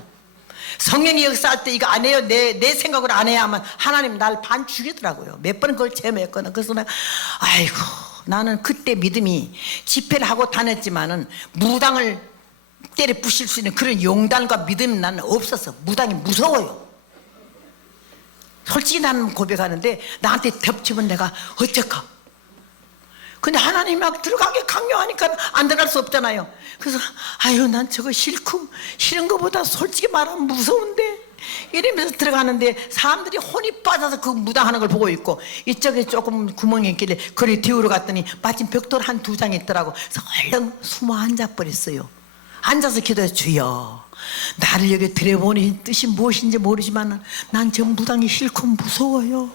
성령이 역사할 때 이거 안 해요 내 생각으로 안 해야 하면 하나님 나를 반 죽이더라고요. 몇 번 그걸 체험했거든. 그래서 내가 아이고 나는 그때 믿음이 집회를 하고 다녔지만은 무당을 때려 부실 수 있는 그런 용단과 믿음이 나는 없었어. 무당이 무서워요. 솔직히 나는 고백하는데 나한테 덮치면 내가 어쩔까. 근데 하나님이 막 들어가게 강요하니까 안 들어갈 수 없잖아요. 그래서 아유 난 저거 싫은 것보다 솔직히 말하면 무서운데 이러면서 들어가는데 사람들이 혼이 빠져서 그 무당하는 걸 보고 있고 이쪽에 조금 구멍이 있길래 거리 뒤로 갔더니 마침 벽돌 한 2장 있더라고. 그래서 얼른 숨어 앉아버렸어요. 앉아서 기도해 주여 나를 여기 들여보니 뜻이 무엇인지 모르지만 난 저 무당이 싫고 무서워요.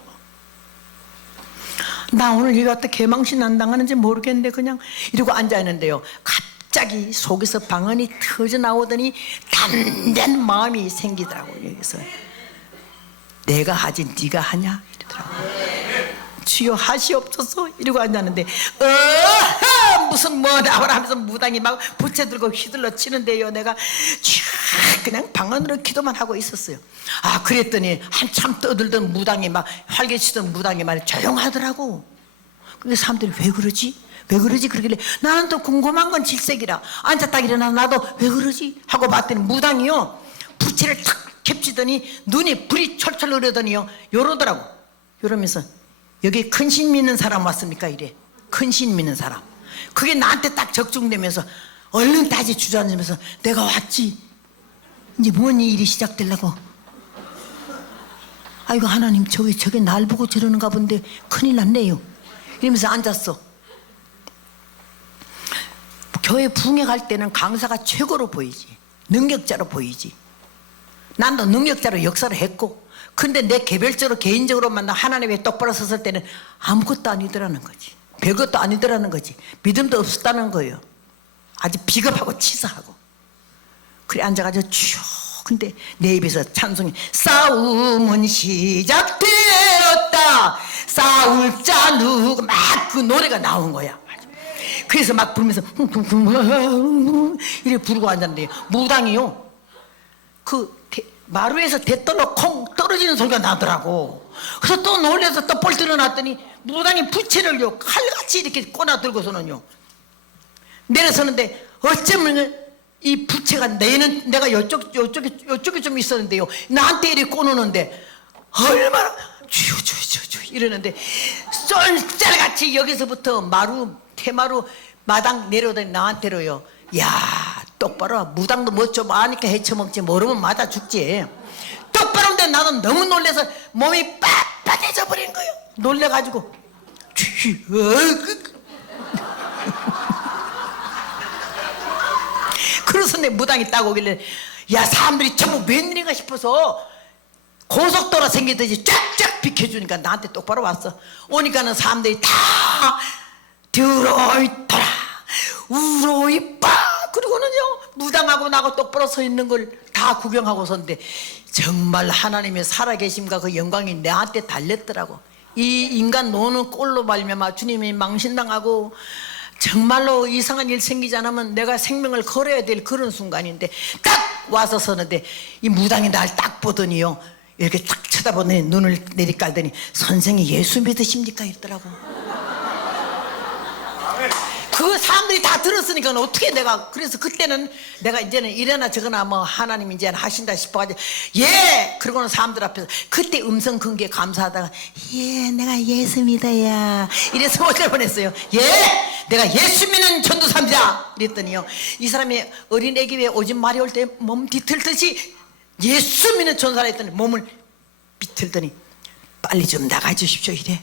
나 오늘 여기 왔다 개망신 안 당하는지 모르겠는데 그냥 이러고 앉아있는데요 갑자기 속에서 방언이 터져 나오더니 단단한 마음이 생기더라고요. 여기서 내가 하지 네가 하냐 이러더라고요. 주여 하시옵소서 이러고 앉았는데 무슨 뭐 나오라 하면서 무당이 막 부채 들고 휘둘러 치는데요 내가 쫙 그냥 방언으로 기도만 하고 있었어요. 그랬더니 한참 떠들던 무당이 막 활개치던 무당이 말 조용하더라고. 근데 사람들이 왜 그러지? 왜 그러지? 그러길래 나는 또 궁금한 건 질색이라 앉았다 일어나 나도 왜 그러지? 하고 봤더니 무당이요 부채를 탁 캡치더니 눈이 불이 철철 흐르더니요 요러더라고. 요러면서 여기 큰 신 믿는 사람 왔습니까? 이래. 큰 신 믿는 사람. 그게 나한테 딱 적중되면서 얼른 다시 주저앉으면서 내가 왔지. 이제 뭔 일이 시작되려고. 아이고 하나님 저게 날 보고 저러는가 본데 큰일 났네요. 이러면서 앉았어. 교회 부흥회 갈 때는 강사가 최고로 보이지. 능력자로 보이지. 난도 능력자로 역사를 했고 근데 내 개별적으로 개인적으로 만나 하나님의 똑바로 섰을 때는 아무것도 아니더라는 거지. 별것도 아니더라는 거지. 믿음도 없었다는 거예요. 아주 비겁하고 치사하고. 그래 앉아가지고 쭉 근데 내 입에서 찬송이 싸움은 시작되었다 싸울 자 누구 막 그 노래가 나온 거야. 그래서 막 부르면서 이렇게 부르고 앉았는데 무당이요 그 마루에서 대떨어 콩 떨어지는 소리가 나더라고. 그래서 또 놀래서 또 뻘 들어놨더니 무당이 부채를요 칼같이 이렇게 꼬나 들고서는요 내려서는데 어쩌면 이 부채가 내가 요쪽에 좀 있었는데요 나한테 이렇게 꼬누는데 얼마나 주여 이러는데 썰짤같이 여기서부터 대마루 마당 내려오더니 나한테로요 야 똑바로 무당도 뭐 좀 아니까 헤쳐먹지 모르면 맞아 죽지. 똑바로 근데 나는 너무 놀라서 몸이 빳빳해져 버린 거예요. 놀래가지고 그래서 내 무당이 딱 오길래 야 사람들이 전부 웬일인가 싶어서 고속도로 생기듯이 쫙쫙 비켜주니까 나한테 똑바로 왔어. 오니까는 사람들이 다 들어있더라 우로이빠 그러고는요 무당하고 나하고 똑바로 서 있는 걸 다 구경하고 섰는데 정말 하나님의 살아계심과 그 영광이 내한테 달렸더라고. 이 인간 노는 꼴로 말미암아 주님이 망신당하고 정말로 이상한 일 생기지 않으면 내가 생명을 걸어야 될 그런 순간인데 딱 와서 서는데 이 무당이 날 딱 보더니요 이렇게 딱 쳐다보더니 눈을 내리깔더니 선생이 예수 믿으십니까? 이러더라고. 그 사람들이 다 들었으니까 어떻게 내가 그래서 그때는 내가 이제는 이래나 저거나 뭐 하나님 이제 하신다 싶어가지고 예 그러고는 사람들 앞에서 그때 음성 큰 게 감사하다가 예 내가 예수 믿어야 이래서 어쩔 뻔했어요. 예 내가 예수 믿는 전도사입니다 이랬더니요 이 사람이 어린 애기 왜 오줌 마리 올 때 몸 비틀듯이 예수 믿는 전도사라 했더니 몸을 비틀더니 빨리 좀 나가주십시오 이래.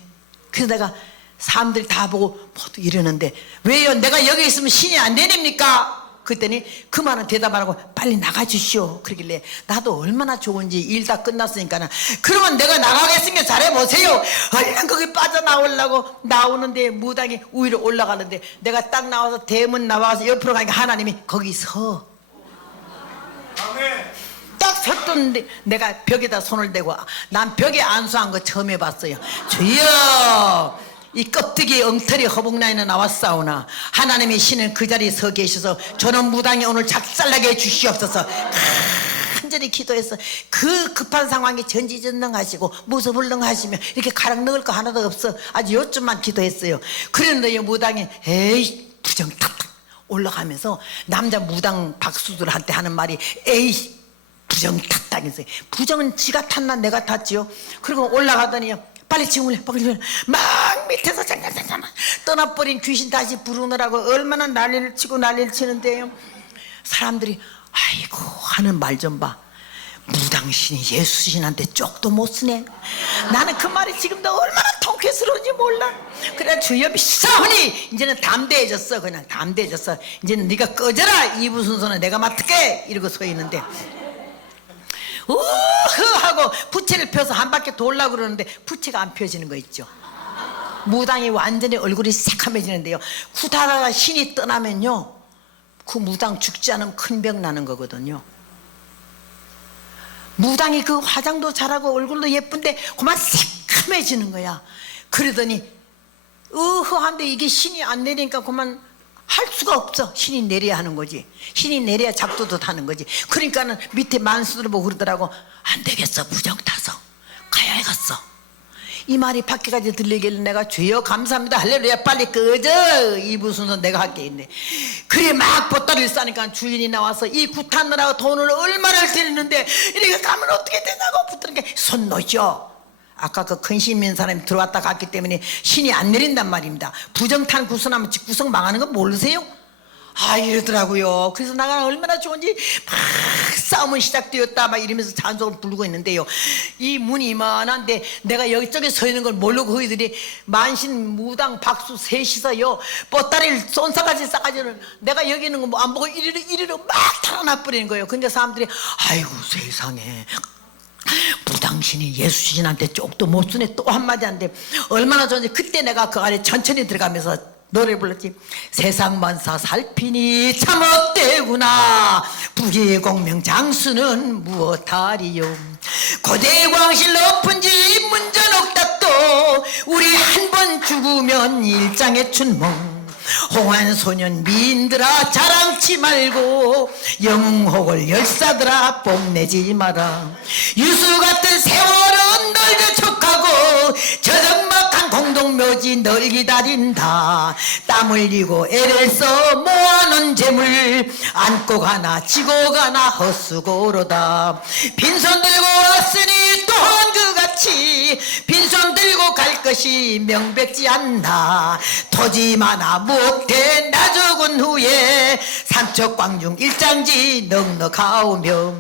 그래서 내가 사람들이 다 보고 모두 이러는데 왜요? 내가 여기 있으면 신이 안 내립니까? 그랬더니 그 말은 대답 안 하고 빨리 나가주시오. 그러길래 나도 얼마나 좋은지 일 다 끝났으니까 그러면 내가 나가겠으니까 잘해보세요. 얼른 거기 빠져나오려고 나오는데 무당이 위로 올라가는데 내가 딱 나와서 대문 나와서 옆으로 가니까 하나님이 거기 서. 딱 섰던데 내가 벽에다 손을 대고 난 벽에 안수한 거 처음 해봤어요. 주여 이 껍데기 엉터리 허벅라인에 나왔사오나 하나님의 신은 그 자리에 서 계셔서 저는 무당이 오늘 작살나게 해주시옵소서. 간절히 기도해서 그 급한 상황에 전지전능하시고 무소불능하시며 이렇게 가락 넣을 거 하나도 없어 아주 요점만 기도했어요. 그런데 무당이 에이 부정탁탁 올라가면서 남자 무당 박수들한테 하는 말이 에이 부정탁탁해서 부정은 지가 탔나 내가 탔지요. 그리고 올라가더니요 빨리 지원을 해. 막 밑에서 장장장장 떠나버린 귀신 다시 부르느라고 얼마나 난리를 치고 난리를 치는데요. 사람들이 아이고 하는 말 좀 봐. 무당신이 예수신한테 쪽도 못 쓰네. 나는 그 말이 지금도 얼마나 통쾌스러운지 몰라. 그래 주여 믿사오니 이제는 담대해졌어. 그냥 담대해졌어. 이제는 네가 꺼져라. 이부 순서는 내가 맡을게. 이러고 서 있는데 우흐 하고 부채를 펴서 한 바퀴 돌려고 그러는데 부채가 안 펴지는 거 있죠. 무당이 완전히 얼굴이 새카매지는데요. 구타다가 신이 떠나면요 그 무당 죽지 않으면 큰 병 나는 거거든요. 무당이 그 화장도 잘하고 얼굴도 예쁜데 그만 새카매지는 거야. 그러더니 한데 이게 신이 안 내리니까 그만 할 수가 없어. 신이 내려야 하는 거지. 신이 내려야 작도도 타는 거지. 그러니까는 밑에 만수들 보고 그러더라고. 안 되겠어. 부정 타서 가야겠어. 이 말이 밖에까지 들리길래 내가 주여 감사합니다 할렐루야 빨리 꺼져 이 무슨 내가 할 게 있네. 그래 막 보따리를 싸니까 주인이 나와서 이 구타느라고 돈을 얼마나 드리는데 이렇게 가면 어떻게 되냐고 붙드는 게 손 놓죠. 아까 그 큰 심 있는 사람이 들어왔다 갔기 때문에 신이 안 내린단 말입니다. 부정탄 구성하면 집구석 망하는 거 모르세요? 아 이러더라고요. 그래서 나가 얼마나 좋은지 막 싸움은 시작되었다 막 이러면서 찬송을 부르고 있는데요. 이 문이 이만한데 내가 여기저기 서 있는 걸 모르고 그이들이 만신 무당 박수 셋이서요 보따리를 쏜사가지 싸가지는 내가 여기 있는 거 뭐 안 보고 이리로 막 달아나 버리는 거예요. 근데 사람들이 아이고 세상에 무당신이 예수신한테 쪽도 못 쓰네 또 한마디 한데 얼마나 좋은지. 그때 내가 그 안에 천천히 들어가면서 노래 불렀지. 세상 만사 살피니 참 업되구나 부귀공명 장수는 무엇하리요 고대 광실 높은 집 문전옥답도 우리 한 번 죽으면 일장의 춘몽 홍안소년 미인들아 자랑치 말고 영웅혹을 열사들아 뽐내지 마라 유수 같은 세월은 널 저촉하고 저정막한 공동묘지 널 기다린다 땀 흘리고 애를 써 모아놓은 재물 안고 가나 지고 가나 헛수고로다 빈손 들고 왔으니 또한 그같이 빈손 들고 갈 것이 명백지 않나 토지 많아 못해 나 죽은 후에 삼척광중 일장지 넉넉하오며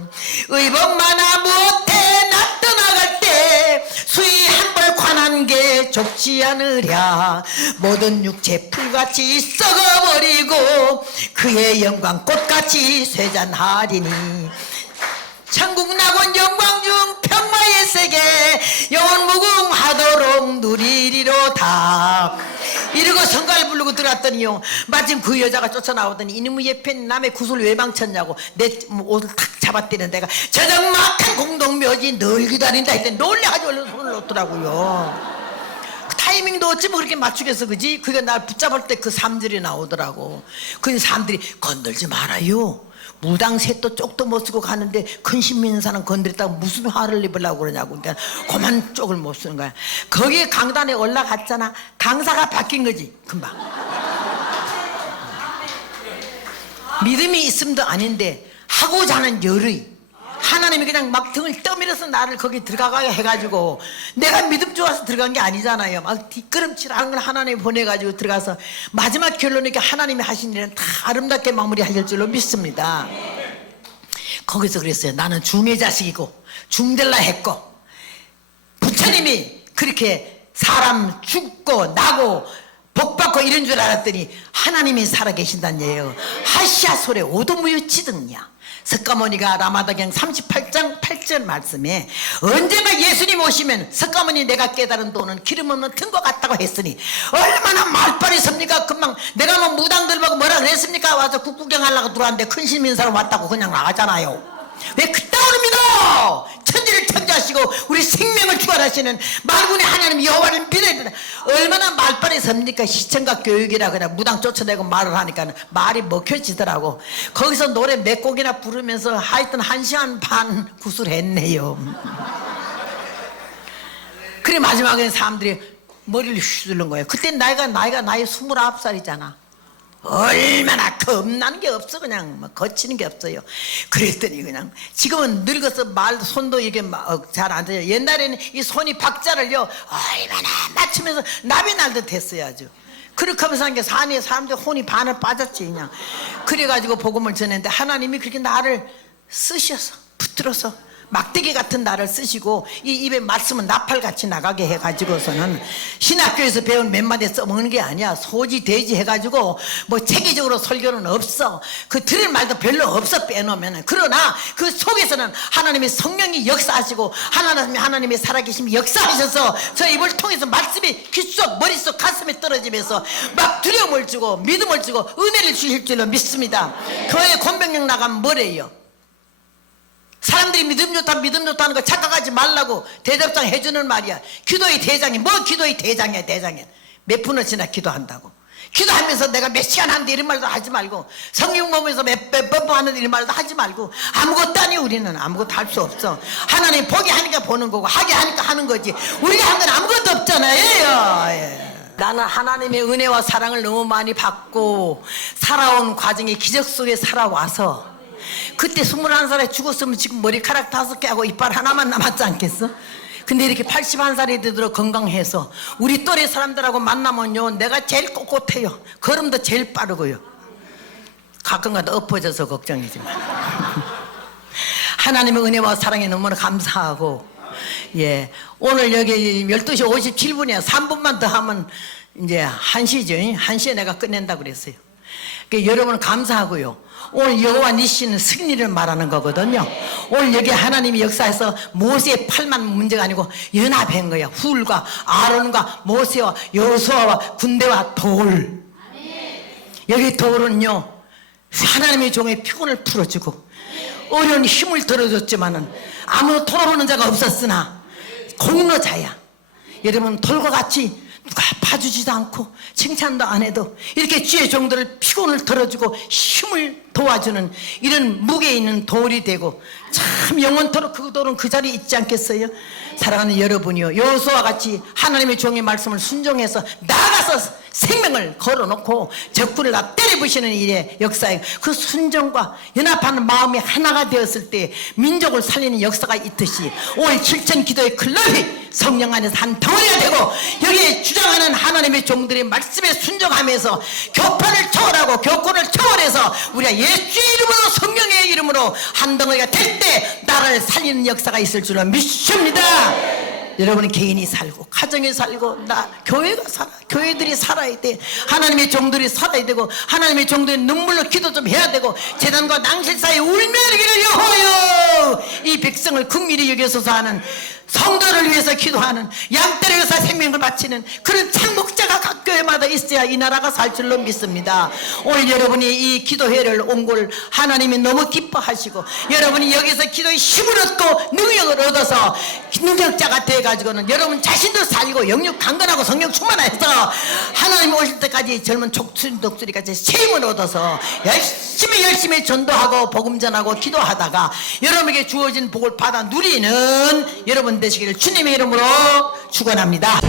의복 많아 못해 나 떠나갈 때 수위 한 벌 관한 게 좁지 않으랴 모든 육체 풀같이 썩어버리고 그의 영광 꽃같이 쇠잔하리니 천국 낙원 영광 중 평화의 세계 영원 무궁하도록 누리리로다 이러고 성가를 부르고 들어왔더니요 마침 그 여자가 쫓아나오더니 이놈의 예편 남의 구슬 왜 망쳤냐고 내 옷을 탁 잡아떼는 내가 저정막한 공동묘지 널 기다린다 했더니 놀래가지고 얼른 손을 놓더라고요. 그 타이밍도 어찌 뭐 그렇게 맞추겠어 그지? 그게 날 붙잡을 때 그 3절이 나오더라고. 그 사람들이 건들지 말아요 무당 셋도 쪽도 못 쓰고 가는데 근심 있는 사람 건드렸다고 무슨 화를 입으려고 그러냐고. 그러니까 그만 쪽을 못 쓰는 거야. 거기에 강단에 올라갔잖아. 강사가 바뀐 거지 금방. 믿음이 있음도 아닌데 하고자 하는 열의 하나님이 그냥 막 등을 떠밀어서 나를 거기 들어가게 해가지고 내가 믿음 좋아서 들어간 게 아니잖아요. 막 뒷걸음질하는 걸 하나님이 보내가지고 들어가서 마지막 결론이니까 하나님이 하신 일은 다 아름답게 마무리하실 줄로 믿습니다. 거기서 그랬어요. 나는 중의 자식이고 중될라 했고 부처님이 그렇게 사람 죽고 나고 복받고 이런 줄 알았더니 하나님이 살아계신다는 얘기예요. 하시아 소래 오도무유 지등냐. 석가모니가 라마다경 38장 8절 말씀에 언제나 예수님 오시면 석가모니 내가 깨달은 돈은 기름 없는 튼거 같다고 했으니 얼마나 말빨이 섭니까. 금방 내가 뭐 무당들 보고 뭐라 그랬습니까. 와서 국구경 하려고 들어왔는데 큰 신민 사람 왔다고 그냥 나가잖아요. 왜 그따위로 믿어. 천지를 창조하시고 우리 생명을 주관하시는 만군의 하나님 여호와를 믿어야 된다. 얼마나 말빨이 섭니까. 시청각 교육이라 그냥 무당 쫓아내고 말을 하니까 말이 먹혀지더라고. 거기서 노래 몇 곡이나 부르면서 하여튼 1시간 반 구슬했네요. 그래 마지막에 사람들이 머리를 휘두른 거예요. 그때 나이가 나이 29살이잖아. 얼마나 겁나는 게 없어. 그냥 뭐 거치는 게 없어요. 그랬더니 그냥 지금은 늙어서 말 손도 이게 잘 안 돼요. 옛날에는 이 손이 박자를요 얼마나 맞추면서 나비 날듯 했어요. 아주 그렇게 하면서 한 게 산에 사람들 혼이 반을 빠졌지 그냥. 그래가지고 복음을 전했는데 하나님이 그렇게 나를 쓰셔서 붙들어서 막대기 같은 나를 쓰시고 이 입에 말씀은 나팔같이 나가게 해가지고서는 신학교에서 배운 몇 마디 써먹는 게 아니야. 소지 돼지 해가지고 뭐 체계적으로 설교는 없어. 그 들을 말도 별로 없어 빼놓으면. 그러나 그 속에서는 하나님의 성령이 역사하시고 하나님의 살아계심이 역사하셔서 저 입을 통해서 말씀이 귓속 머릿속 가슴에 떨어지면서 막 두려움을 주고 믿음을 주고 은혜를 주실 줄로 믿습니다. 교회 권병령 나가면 뭐래요. 사람들이 믿음 좋다 하는 거 착각하지 말라고 대접장 해주는 말이야. 기도의 대장이 뭐 기도의 대장이야. 대장이 몇 푼어치나 기도한다고. 기도하면서 내가 몇 시간 하는데 이런 말도 하지 말고, 성경 보면서 몇 번 하는데 이런 말도 하지 말고, 아무것도 아니. 우리는 아무것도 할 수 없어. 하나님 보게 하니까 보는 거고, 하게 하니까 하는 거지. 우리가 한 건 아무것도 없잖아요. 예. 나는 하나님의 은혜와 사랑을 너무 많이 받고 살아온 과정에 기적 속에 살아와서, 그때 21살에 죽었으면 지금 머리카락 5개 하고 이빨 하나만 남았지 않겠어? 근데 이렇게 81살이 되도록 건강해서 우리 또래 사람들하고 만나면요, 내가 제일 꼿꼿해요. 걸음도 제일 빠르고요. 가끔가다 엎어져서 걱정이지만 하나님의 은혜와 사랑에 너무나 감사하고, 예, 오늘 여기 12시 57분이야 3분만 더 하면 이제 1시죠 1시에 내가 끝낸다고 그랬어요. 그러니까 여러분 감사하고요. 오늘 여호와 니시는 승리를 말하는 거거든요. 오늘 여기 하나님이 역사에서 모세의 팔만 문제가 아니고 연합한 거야. 훌과 아론과 모세와 여호수아와 군대와 돌. 여기 돌은요, 하나님의 종의 피곤을 풀어주고 어려운 힘을 들어줬지만은 아무 돌아보는 자가 없었으나 공로자야. 여러분, 돌과 같이 누가 봐주지도 않고 칭찬도 안 해도 이렇게 주의 종들을 피곤을 덜어주고 힘을 도와주는 이런 무게 있는 돌이 되고, 참 영원토록 그 돌은 그 자리에 있지 않겠어요? 사랑하는 여러분이요, 여호수아와 같이 하나님의 종의 말씀을 순종해서 나아가서 생명을 걸어놓고 적군을 다 때려부시는 일의 역사에, 그 순종과 연합하는 마음이 하나가 되었을 때 민족을 살리는 역사가 있듯이, 오늘 7천 기도의 클럽이 성령 안에서 한 덩어리가 되고, 여기에 주장하는 하나님의 종들의 말씀에 순종하면서 교파를 초월하고 교권을 초월해서 우리가 예수의 이름으로, 성령의 이름으로 한 덩어리가 될 때 나라를 살리는 역사가 있을 줄로 믿습니다. 여러분은 개인이 살고 가정이 살고 교회가 살아, 교회들이 살아야 돼. 하나님의 종들이 살아야 되고, 하나님의 종들이 눈물로 기도 좀 해야 되고, 재단과 낭실 사이에 울며 이르기를 여호와여, 이 백성을 긍휼히 여겨소서 하는, 성도를 위해서 기도하는, 양떼를 위해서 생명을 바치는 그런 참 목자가 각 교회마다 있어야 이 나라가 살 줄로 믿습니다. 오늘 여러분이 이 기도회를 온 걸 하나님이 너무 기뻐하시고, 여러분이 여기서 기도의 힘을 얻고 능력을 얻어서 능력자가 돼가지고는 여러분 자신도 살고 영육 강건하고 성령 충만해서 하나님 오실 때까지 젊은 족순 독수리같이 세임을 얻어서 열심히 전도하고 복음 전하고 기도하다가 여러분에게 주어진 복을 받아 누리는 여러분 되시기를 주님의 이름으로 축원합니다.